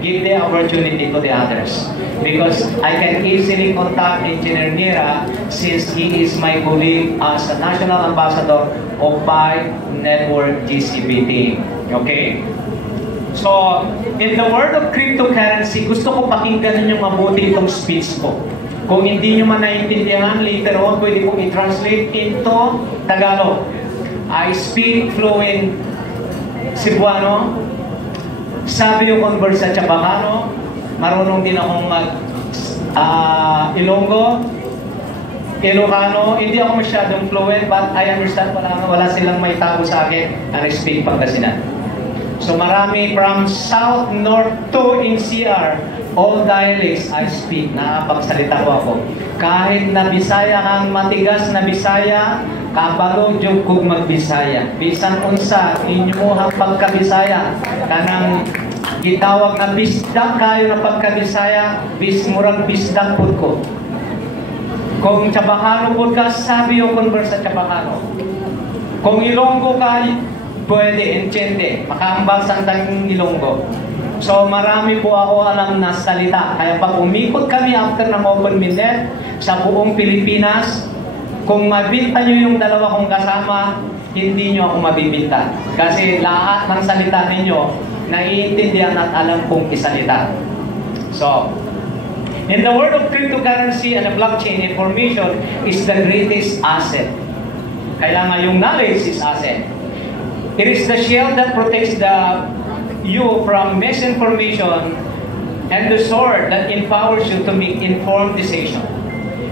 give the opportunity to the others. Because I can easily contact Engineer Niera since he is my colleague as a National Ambassador of Pi Network GCBT. Okay? So, in the world of cryptocurrency, gusto ko pakinggan ninyo mabuti itong speech ko. Kung hindi nyo man naiintindihan, later on, pwede kong i-translate into Tagalog. I speak fluent Cebuano, sabi yung converse sa Chabacano, marunong din akong Ilocano, hindi ako masyadong fluent, but I understand, wala silang may tago sa akin, and I speak Pangasinan. So marami from south, north to NCR, all dialects I speak, nakapagsalita ko ako. Kahit na Bisaya kang matigas na Bisaya, kabalo jud kog magbisaya. Bisan unsa inyo ang pagkabisaya, kanang gitawag na bisdak kayo na pagkabisaya, murag bisdak pud ko. Kung Chabacano pud ka, sabi yung converse sa Chabacano. Kung Ilonggo ka, pwede, entiende, makaambal sa tayong Ilonggo. So marami po ako alam na salita. Kaya pag umikot kami after ng Open Mindset sa buong Pilipinas, kung mabinta nyo yung dalawa kong kasama, hindi nyo ako mabibinta. Kasi lahat ng salita ninyo, naiintindihan at alam kong isalita. So, in the world of cryptocurrency and the blockchain, information is the greatest asset. Kailangan yung knowledge is asset. It is the shield that protects you from misinformation and the sword that empowers you to make informed decisions.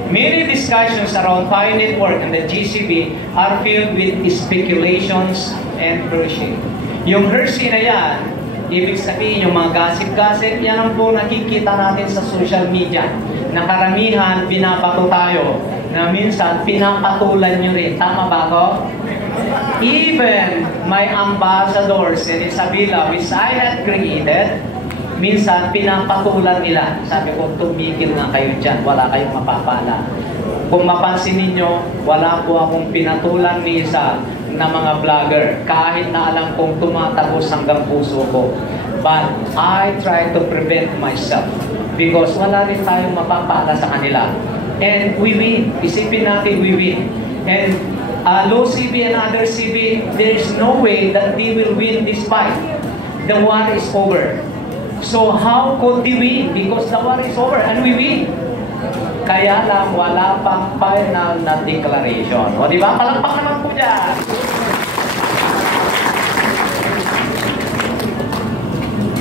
Many discussions around Pi Network and the GCB are filled with speculations and hearsay. Yung hearsay na yan, ibig sabihin yung mga gossip-gossip, yan ang po nakikita natin sa social media. Na karamihan, binabato tayo, na minsan pinapatulan nyo rin. Tama ba ako? Even my ambassadors in Isabela, which I had created, minsan pinapatulan nila. Sabi ko, tumigil na kayo dyan, wala kayong mapapala. Kung mapansin ninyo, wala po akong pinatulan ni isa na mga vlogger, kahit na alam kong tumatagos hanggang puso ko. But I try to prevent myself because wala rin tayong mapapala sa kanila. And we win. Isipin natin, we win. And low CB and other CB, there is no way that we will win this fight. The war is over. So how could we win? Because the war is over and we win. Kaya lang wala pang final na declaration. O diba? Palakpak naman po dyan.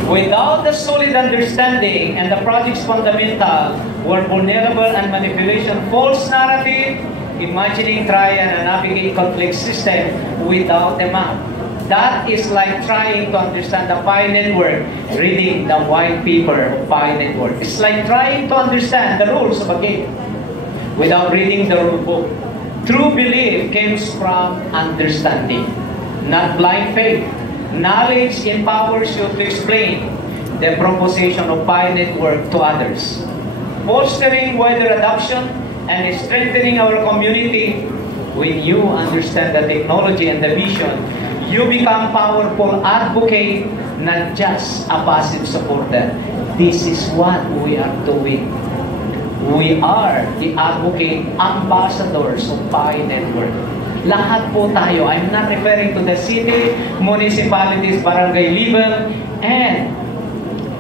Without the solid understanding and the project's fundamental were vulnerable and manipulation, false narrative, imagining, try and navigate conflict system without a map. That is like trying to understand the Pi Network, reading the white paper of Pi Network. It's like trying to understand the rules of a game without reading the rule book. True belief comes from understanding, not blind faith. Knowledge empowers you to explain the proposition of Pi Network to others, fostering wider adoption and strengthening our community. When you understand the technology and the vision, you become powerful advocate, not just a passive supporter. This is what we are doing. We are the advocate ambassadors of Pi Network. Lahat po tayo. I'm not referring to the city, municipalities, barangay level, and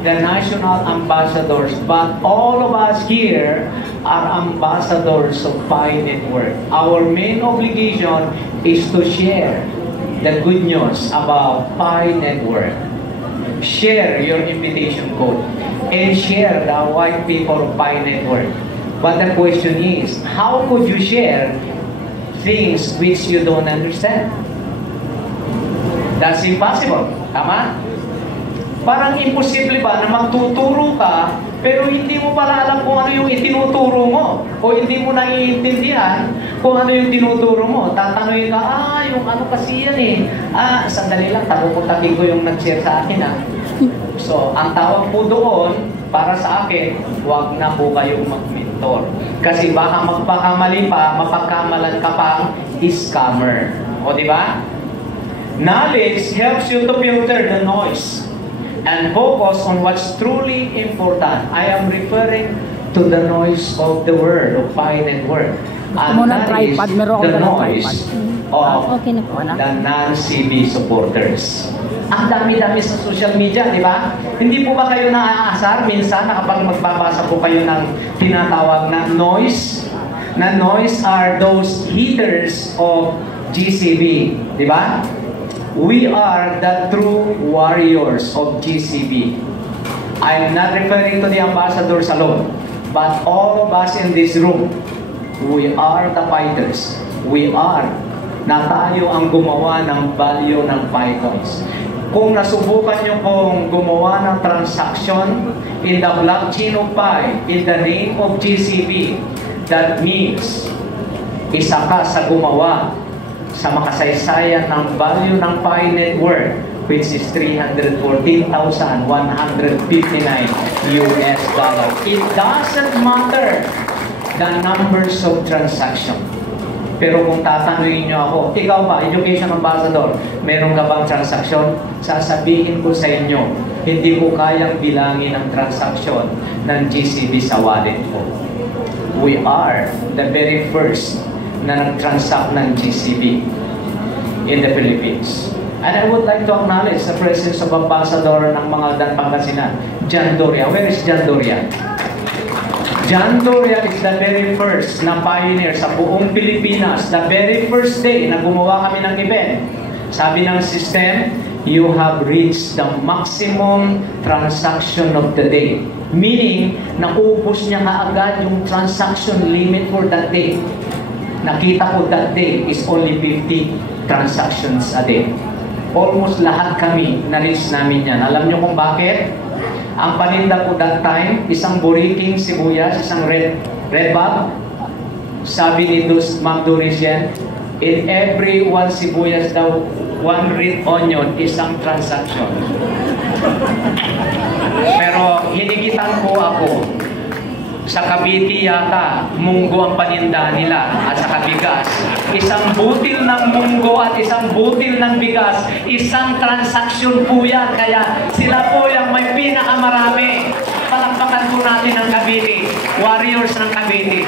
the national ambassadors, but all of us here are ambassadors of Pi Network. Our main obligation is to share the good news about Pi Network. Share your invitation code and share the white paper of Pi Network. But the question is, how could you share things which you don't understand? That's impossible. Tama? Parang imposible ba na magtuturo ka, pero hindi mo pala alam kung ano yung itinuturo mo, o hindi mo naiintindihan kung ano yung tinuturo mo. Tatanungin ka, yung ano kasi yan eh. Sandali lang, tapupuntakin ko yung nag-share sa akin So, ang tawag po doon, para sa akin, huwag na po kayong mag-mentor. Kasi baka magpakamali pa, mapagkamalan ka pang scammer. O, di ba? Knowledge helps you to filter the noise and focus on what's truly important. I am referring to the noise of the word of Pi Network. And that is the noise of the non-CB supporters. Ang dami-dami sa social media, di ba? Hindi po ba kayo naaasar minsan na kapag magbabasa po kayo ng tinatawag na noise? Na noise are those haters of GCB, di ba? We are the true warriors of GCB. I'm not referring to the ambassadors alone, but all of us in this room, we are the fighters. We are na tayo ang gumawa ng value ng Pythons. Kung nasubukan nyo kung gumawa ng transaction in the blockchain of Pi, in the name of GCB, that means isa ka sa gumawa sa makasaysayan ng value ng Pi Network, which is $314,159 US dollars. It doesn't matter the numbers of transaction. Pero kung tatanungin nyo ako, ikaw ba, education ambassador, meron ka bang transaction? Sasabihin ko sa inyo, hindi ko kayang bilangin ang transaction ng GCB sa wallet ko. We are the very first na nag-transact ng GCB in the Philippines. And I would like to acknowledge the presence of ambassador ng mga Pangasinan, John Doria. Where is John Doria? John Doria is the very first na pioneer sa buong Pilipinas. The very first day na gumawa kami ng event, sabi ng system, you have reached the maximum transaction of the day. Meaning, naubos niya kaagad yung transaction limit for that day. Nakita ko that day is only 50 transactions a day. Almost lahat kami na-reach namin yan. Alam niyo kung bakit? Ang paninda ko that time, isang buriking sibuyas, isang red bag. Sabi ni Ma'am Doris yan, in every one sibuyas daw, one red onion, isang transaction. Pero hinigitan ko ako. Sa Cavite yata, munggo ang paninda nila at sa bigas. Isang butil ng munggo at isang butil ng bigas, isang transaksyon po yan. Kaya sila po yung may pinakamarami. Palakpakan po natin ang Cavite, warriors ng Cavite.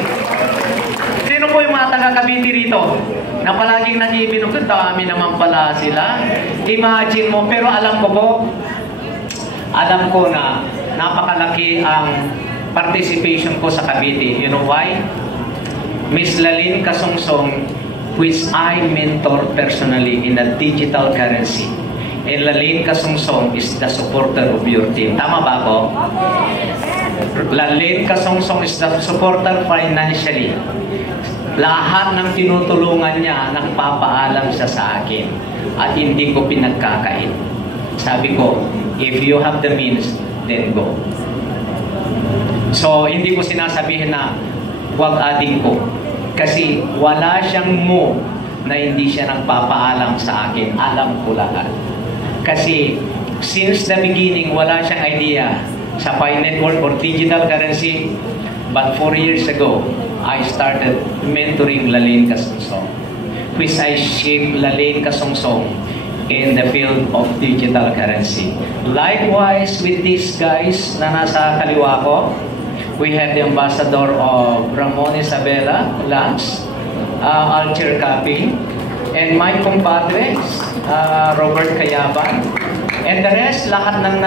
Sino po yung mga taga-Cavite rito? Na palaging nag-iibinog, dami naman pala sila. Imagine mo, pero alam ko na napakalaki ang participation ko sa Cavite. You know why? Miss Lalyn Kasongsong, which I mentor personally in a digital currency. And Lalyn Kasongsong is the supporter of your team. Tama ba ako? Lalyn Kasongsong is the supporter financially. Lahat ng tinutulungan niya, nagpapaalam siya sa akin. At hindi ko pinagkakait. Sabi ko, if you have the means, then go. So, hindi ko sinasabihin na huwag adding ko. Kasi wala siyang move na hindi siya nagpapaalam sa akin. Alam ko lahat. Kasi since the beginning, wala siyang idea sa Pi Network or digital currency. But 4 years ago, I started mentoring Lalyn Kasongsong, which I shaped Lalyn Kasongsong in the field of digital currency. Likewise with these guys na nasa kaliwa ko, we have the ambassador of Ramon Isabela, Lance, Alcher Capi, and my compadres, Robert Cayaban, and the rest, lahat ng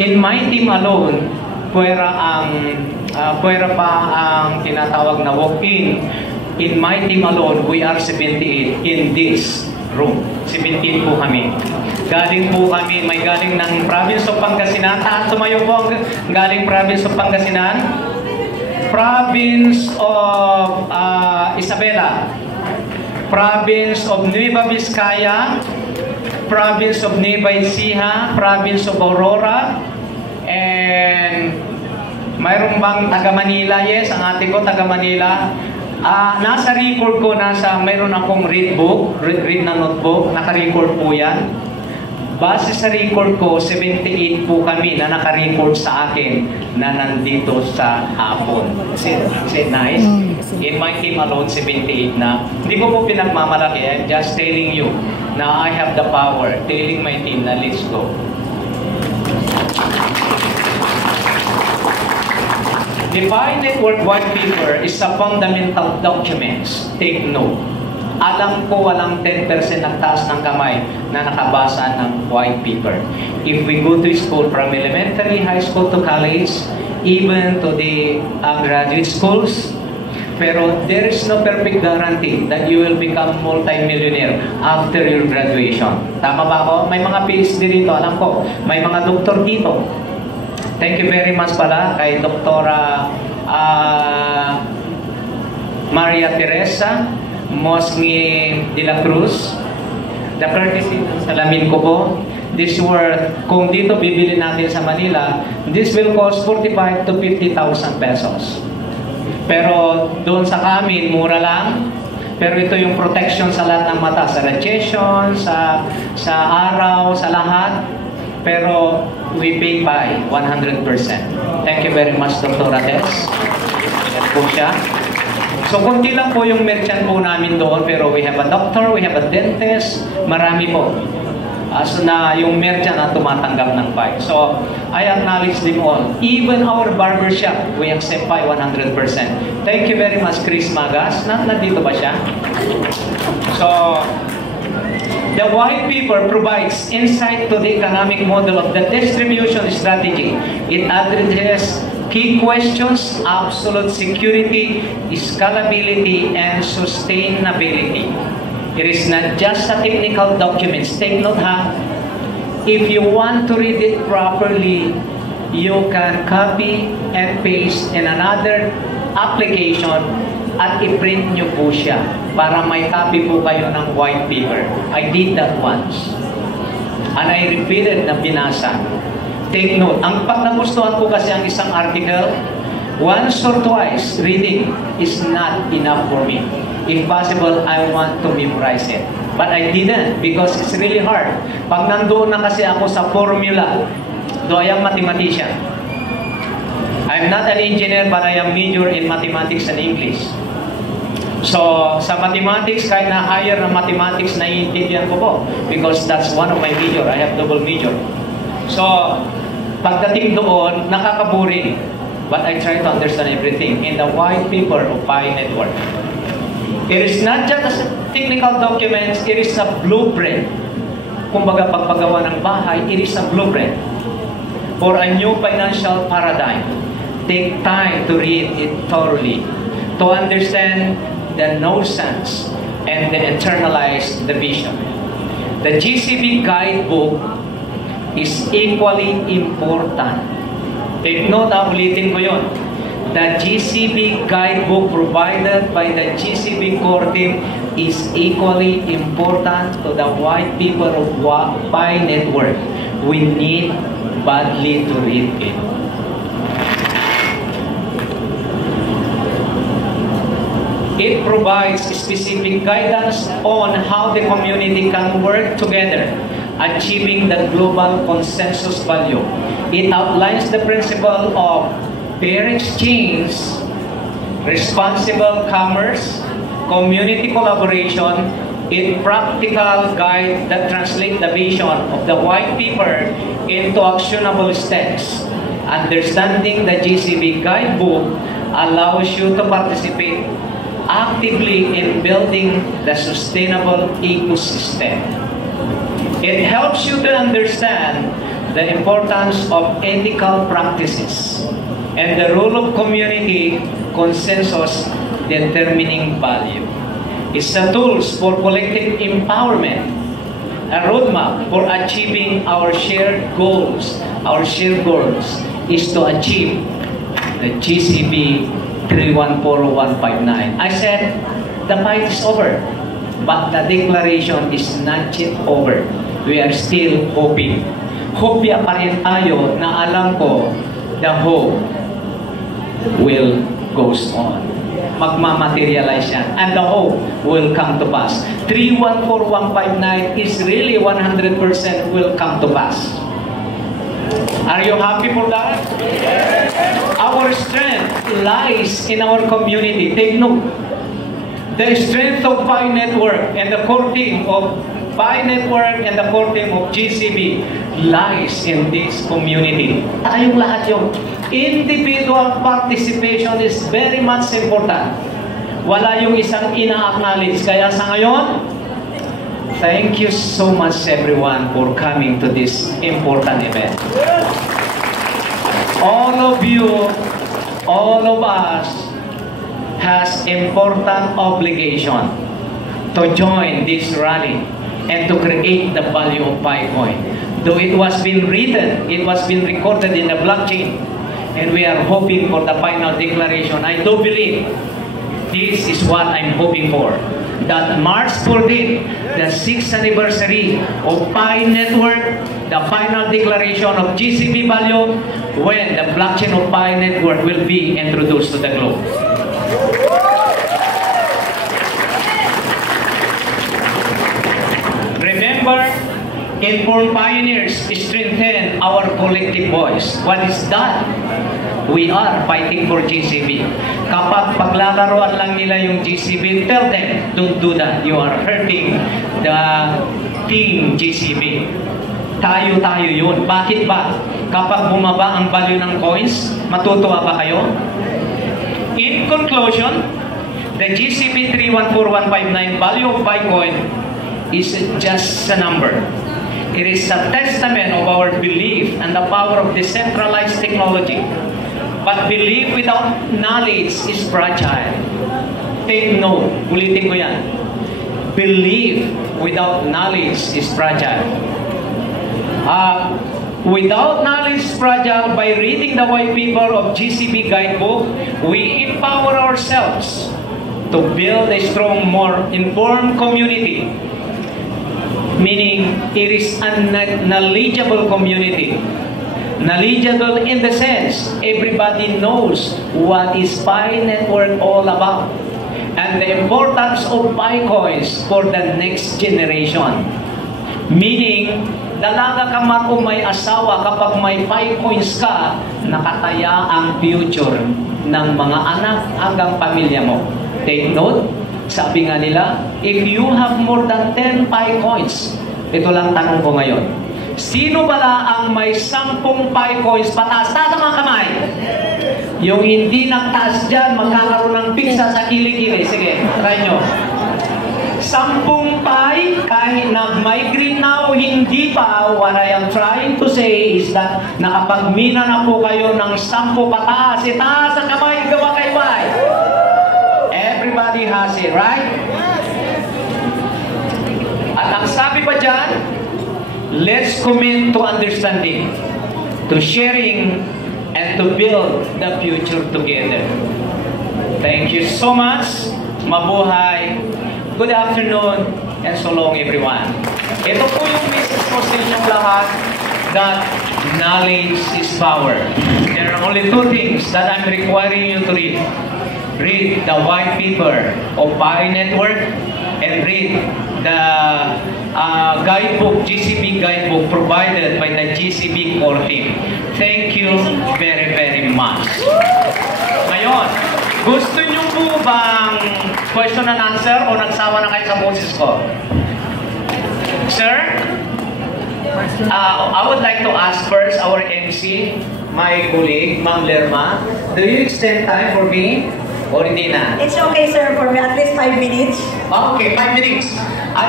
In my team alone, puwera pa ang tinatawag na walk-in. In my team alone, we are 78 in this room. 17 po kami. Galing po kami, may galing ng province of Pangasinan. Tumayo po ang galing province of Pangasinan. Province of Isabela. Province of Nueva Vizcaya. Province of Nueva Ecija. Province of Aurora. And mayroon bang taga Manila? Yes, ang ate ko taga Manila. Nasa record ko, mayroon akong read na notebook, naka-record po yan. Base sa record ko, 78 po kami na naka-record sa akin na nandito sa hapon. Is it nice? In my team alone, 78 na. Hindi ko po pinagmamalaki. I'm just telling you na I have the power. Telling my team na let's go. The Pi Network White Paper is a fundamental document. Take note. Alam ko walang 10% ng taas ng kamay na nakabasa ng white paper. If we go to school from elementary, high school to college, even to the graduate schools, pero there is no perfect guarantee that you will become multi-millionaire after your graduation. Tama ba ako? May mga PhD dito, alam ko. May mga doktor dito. Thank you very much pala kay Doktora Maria Teresa Mosni de la Cruz. The courtesy ng salamin ko po. This worth, kung dito bibili natin sa Manila, this will cost 45 to 50,000 pesos. Pero doon sa amin, mura lang. Pero ito yung protection sa lahat ng mata, sa radiation, sa araw, sa lahat. Pero we pay by 100%. Thank you very much, Dr. Ades. Yan po siya. So, kunti lang po yung merchant po namin doon, pero we have a doctor, we have a dentist, marami po. So na yung merchant na tumatanggap ng PI. So, I acknowledge them all. Even our barbershop, we accept PI 100%. Thank you very much, Chris Magas. Nandito ba siya? So, the white paper provides insight to the economic model of the distribution strategy. It addresses key questions: absolute security, scalability, and sustainability. It is not just a technical document. Take note, ha? If you want to read it properly, you can copy and paste in another application at i-print nyo po siya para may copy po kayo ng white paper. I did that once. And I repeated na binasa. Take note. Ang pag nagustuhan ko kasi ang isang article, once or twice reading is not enough for me. If possible, I want to memorize it. But I didn't because it's really hard. Pag nandoon na kasi ako sa formula, do I am mathematician. I'm not an engineer, but I am major in mathematics and English. So, sa mathematics, kahit na higher na mathematics, naiintindihan ko po. Because that's one of my major. I have double major. So, pagdating doon, nakakaboring. But I try to understand everything in the white paper of Pi Network. It is not just a technical document, it is a blueprint. Kumbaga, pagpagawa ng bahay, it is a blueprint for a new financial paradigm. Take time to read it thoroughly, to understand the nonsense and then internalize the vision. The GCB guidebook is equally important. Take note, ulitin ko yun. The GCB guidebook provided by the GCB core team is equally important to the white paper of Pi Network. We need badly to read it. It provides specific guidance on how the community can work together, achieving the global consensus value. It outlines the principle of fair exchange, responsible commerce, community collaboration, in practical guide that translate the vision of the white paper into actionable steps. Understanding the GCB guidebook allows you to participate actively in building the sustainable ecosystem. It helps you to understand the importance of ethical practices and the role of community consensus determining value. It's the tools for collective empowerment, a roadmap for achieving our shared goals. Our shared goals is to achieve the GCB 314-159. I said, the fight is over, but the declaration is not yet over. We are still hoping. Hopya pa rin tayo na alam ko, the hope will goes on. Magmamaterialize yan. And the hope will come to pass. 314159 is really 100% will come to pass. Are you happy for that? Our strength lies in our community. Take note. The strength of Pi Network and the core team of Pi Network and the core team of GCB lies in this community. Tayong lahat yun. Individual participation is very much important. Wala yung isang ina-acknowledge. Kaya sa ngayon, thank you so much everyone for coming to this important event. All of you, all of us has important obligation to join this rally and to create the value of Picoin. Though it was been written, it was been recorded in the blockchain, and we are hoping for the final declaration. I do believe this is what I'm hoping for. That March 14th, the 6th anniversary of Pi Network, the final declaration of GCB value, when the blockchain of Pi Network will be introduced to the globe. Remember, informed pioneers strengthen our collective voice. What is that? We are fighting for GCB. Kapag paglalaroan lang nila yung GCB, tell them, don't do that. You are hurting the team GCB. Tayo-tayo yun. Bakit ba? Kapag bumaba ang value ng coins, matutuwa ba kayo? In conclusion, the GCB 314159 value of Bitcoin is just a number. It is a testament of our belief and the power of decentralized technology. But belief without knowledge is fragile. Take note, ulitin ko yan. Belief without knowledge is fragile. Without knowledge is fragile. By reading the white paper of GCB guidebook, we empower ourselves to build a strong, more informed community. Meaning, it is a knowledgeable community. Knowledgeable in the sense, everybody knows what is Pi Network all about and the importance of Pi coins for the next generation. Meaning, dalaga ka man kung may asawa, kapag may Pi coins ka, nakataya ang future ng mga anak hanggang pamilya mo. Take note, sabi nga nila, if you have more than 10 Pi coins, ito lang tanong ko ngayon, sino bala ang may 10 Pi coins pataas? Taas ang mga kamay. Yung hindi nagtaas dyan, magkakaroon ng pizza sa kilikili. Sige, try nyo. 10 Pi, kahit nag-migrate na o hindi pa, what I am trying to say is that nakapagmina na po kayo ng 10 pataas. Itaas ang kamay, gawa kay Pi. Everybody has it, right? At ang sabi pa dyan, let's commit to understanding, to sharing, and to build the future together. Thank you so much. Mabuhay. Good afternoon, and so long everyone. Ito po yung message ko sa inyong lahat, that knowledge is power. There are only two things that I'm requiring you to read. Read the white paper of Pi Network and read the guidebook, GCB guidebook provided by the GCB core team. Thank you very, very much. Ngayon, gusto nyo po bang question and answer o nagsawa na kayo sa boses ko? Sir? I would like to ask first our MC, my colleague, Ma'am Lerma. Do you extend time for me? Or hindi na? It's okay, sir, for me. At least 5 minutes. Okay, 5 minutes.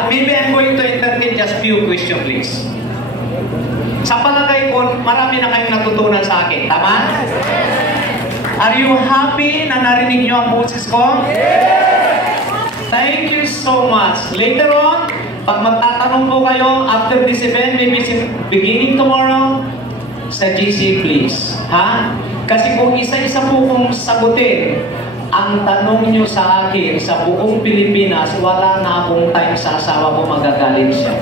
Maybe I'm going to entertain just few questions, please. Sa palagay ko, marami na kayong natutunan sa akin. Tama? Are you happy na narinig nyo ang boses ko? Thank you so much. Later on, pag magtatanong po kayo after this event, maybe beginning tomorrow, sa GC please. Ha? Kasi kung isa-isa po kong sagutin, ang tanong nyo sa akin sa buong Pilipinas, wala na akong time sa asawa ko, magagalit siya.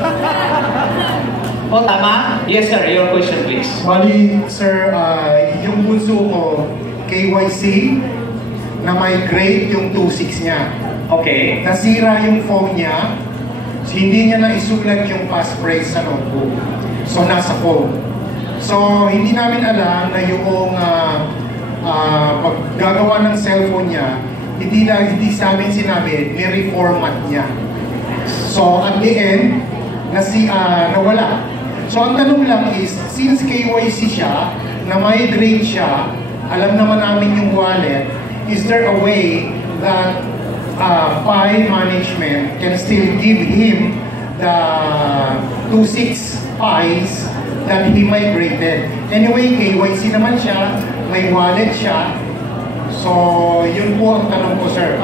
O tama? Yes sir, your question please. Bali, sir, yung bunso ko, KYC, na-migrate yung 26 niya. Okay. Nasira yung phone niya, hindi niya na isulat yung passphrase sa notebook. So, nasa phone. So, hindi namin alam na yung paggagawa ng cellphone niya, hindi sa amin sinabi, ni-reformat niya. So, at the end, nawala. So, ang tanong lang is, since KYC siya, na-migrate siya, alam naman namin yung wallet, is there a way that PI management can still give him the 26 PIs that he migrated? Anyway, KYC naman siya, may wallet siya. So, yun po ang tanong ko, sir.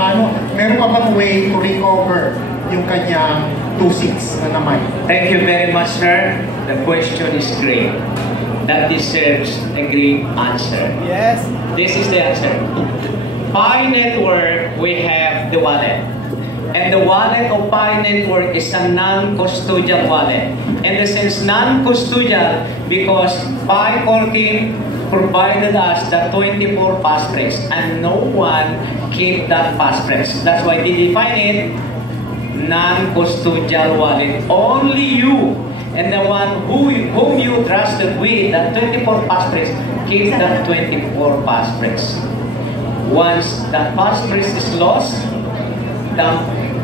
Meron pa bang way to recover yung kanyang 26 na naman? Thank you very much, sir. The question is great. That deserves a great answer. Yes. This is the answer. Pi Network, we have the wallet. And the wallet of Pi Network is a non-custodial wallet. In the sense, non-custodial because Pi Corking provided us the 24 passphrase and no one keep that passphrase. That's why they define it non-custodial wallet. Only you and the one whom you trusted with that 24 passphrase keep that 24 passphrase. Once that passphrase is lost, the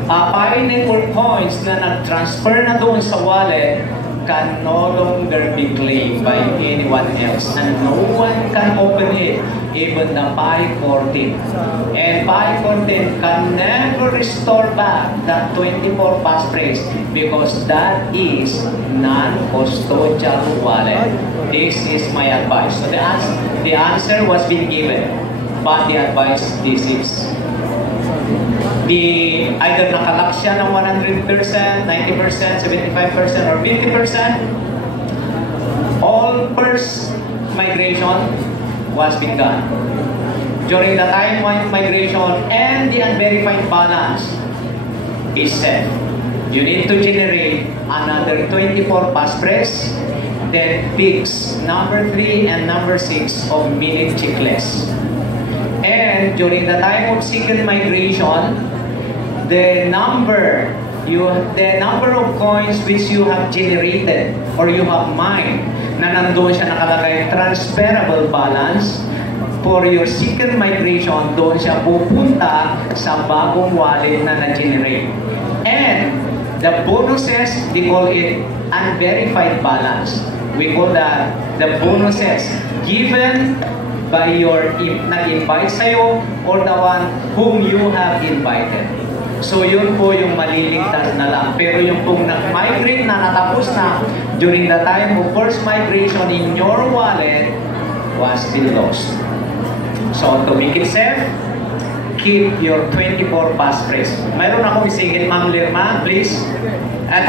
Pi Network coins na nag-transfer na doon sa wallet can no longer be claimed by anyone else, and no one can open it, even the Pi 14. And Pi 14 can never restore back that 24 passphrase because that is non-custodial wallet. This is my advice. So the answer was being given, but the advice this is either nakalock siya ng 100%, 90%, 75%, or 50%, all first migration was being done. During the time of migration and the unverified balance is set, you need to generate another 24 passphrase, then fix number 3 and number 6 of minute checklist. And during the time of second migration, the number of coins which you have generated or you have mined na nandoon siya nakalagay transferable balance for your second migration, doon siya pupunta sa bagong wallet na na-generate. And the bonuses, they call it unverified balance. We call that the bonuses given by your nag-invite sa'yo or the one whom you have invited. So yun po yung maliligtas na lang. Pero yung kung nag-migrate na natapos na during the time of first migration in your wallet was still lost. So to make it safe, keep your 24 passphrase. Mayroon akong isingit, Ma'am Lirma, please.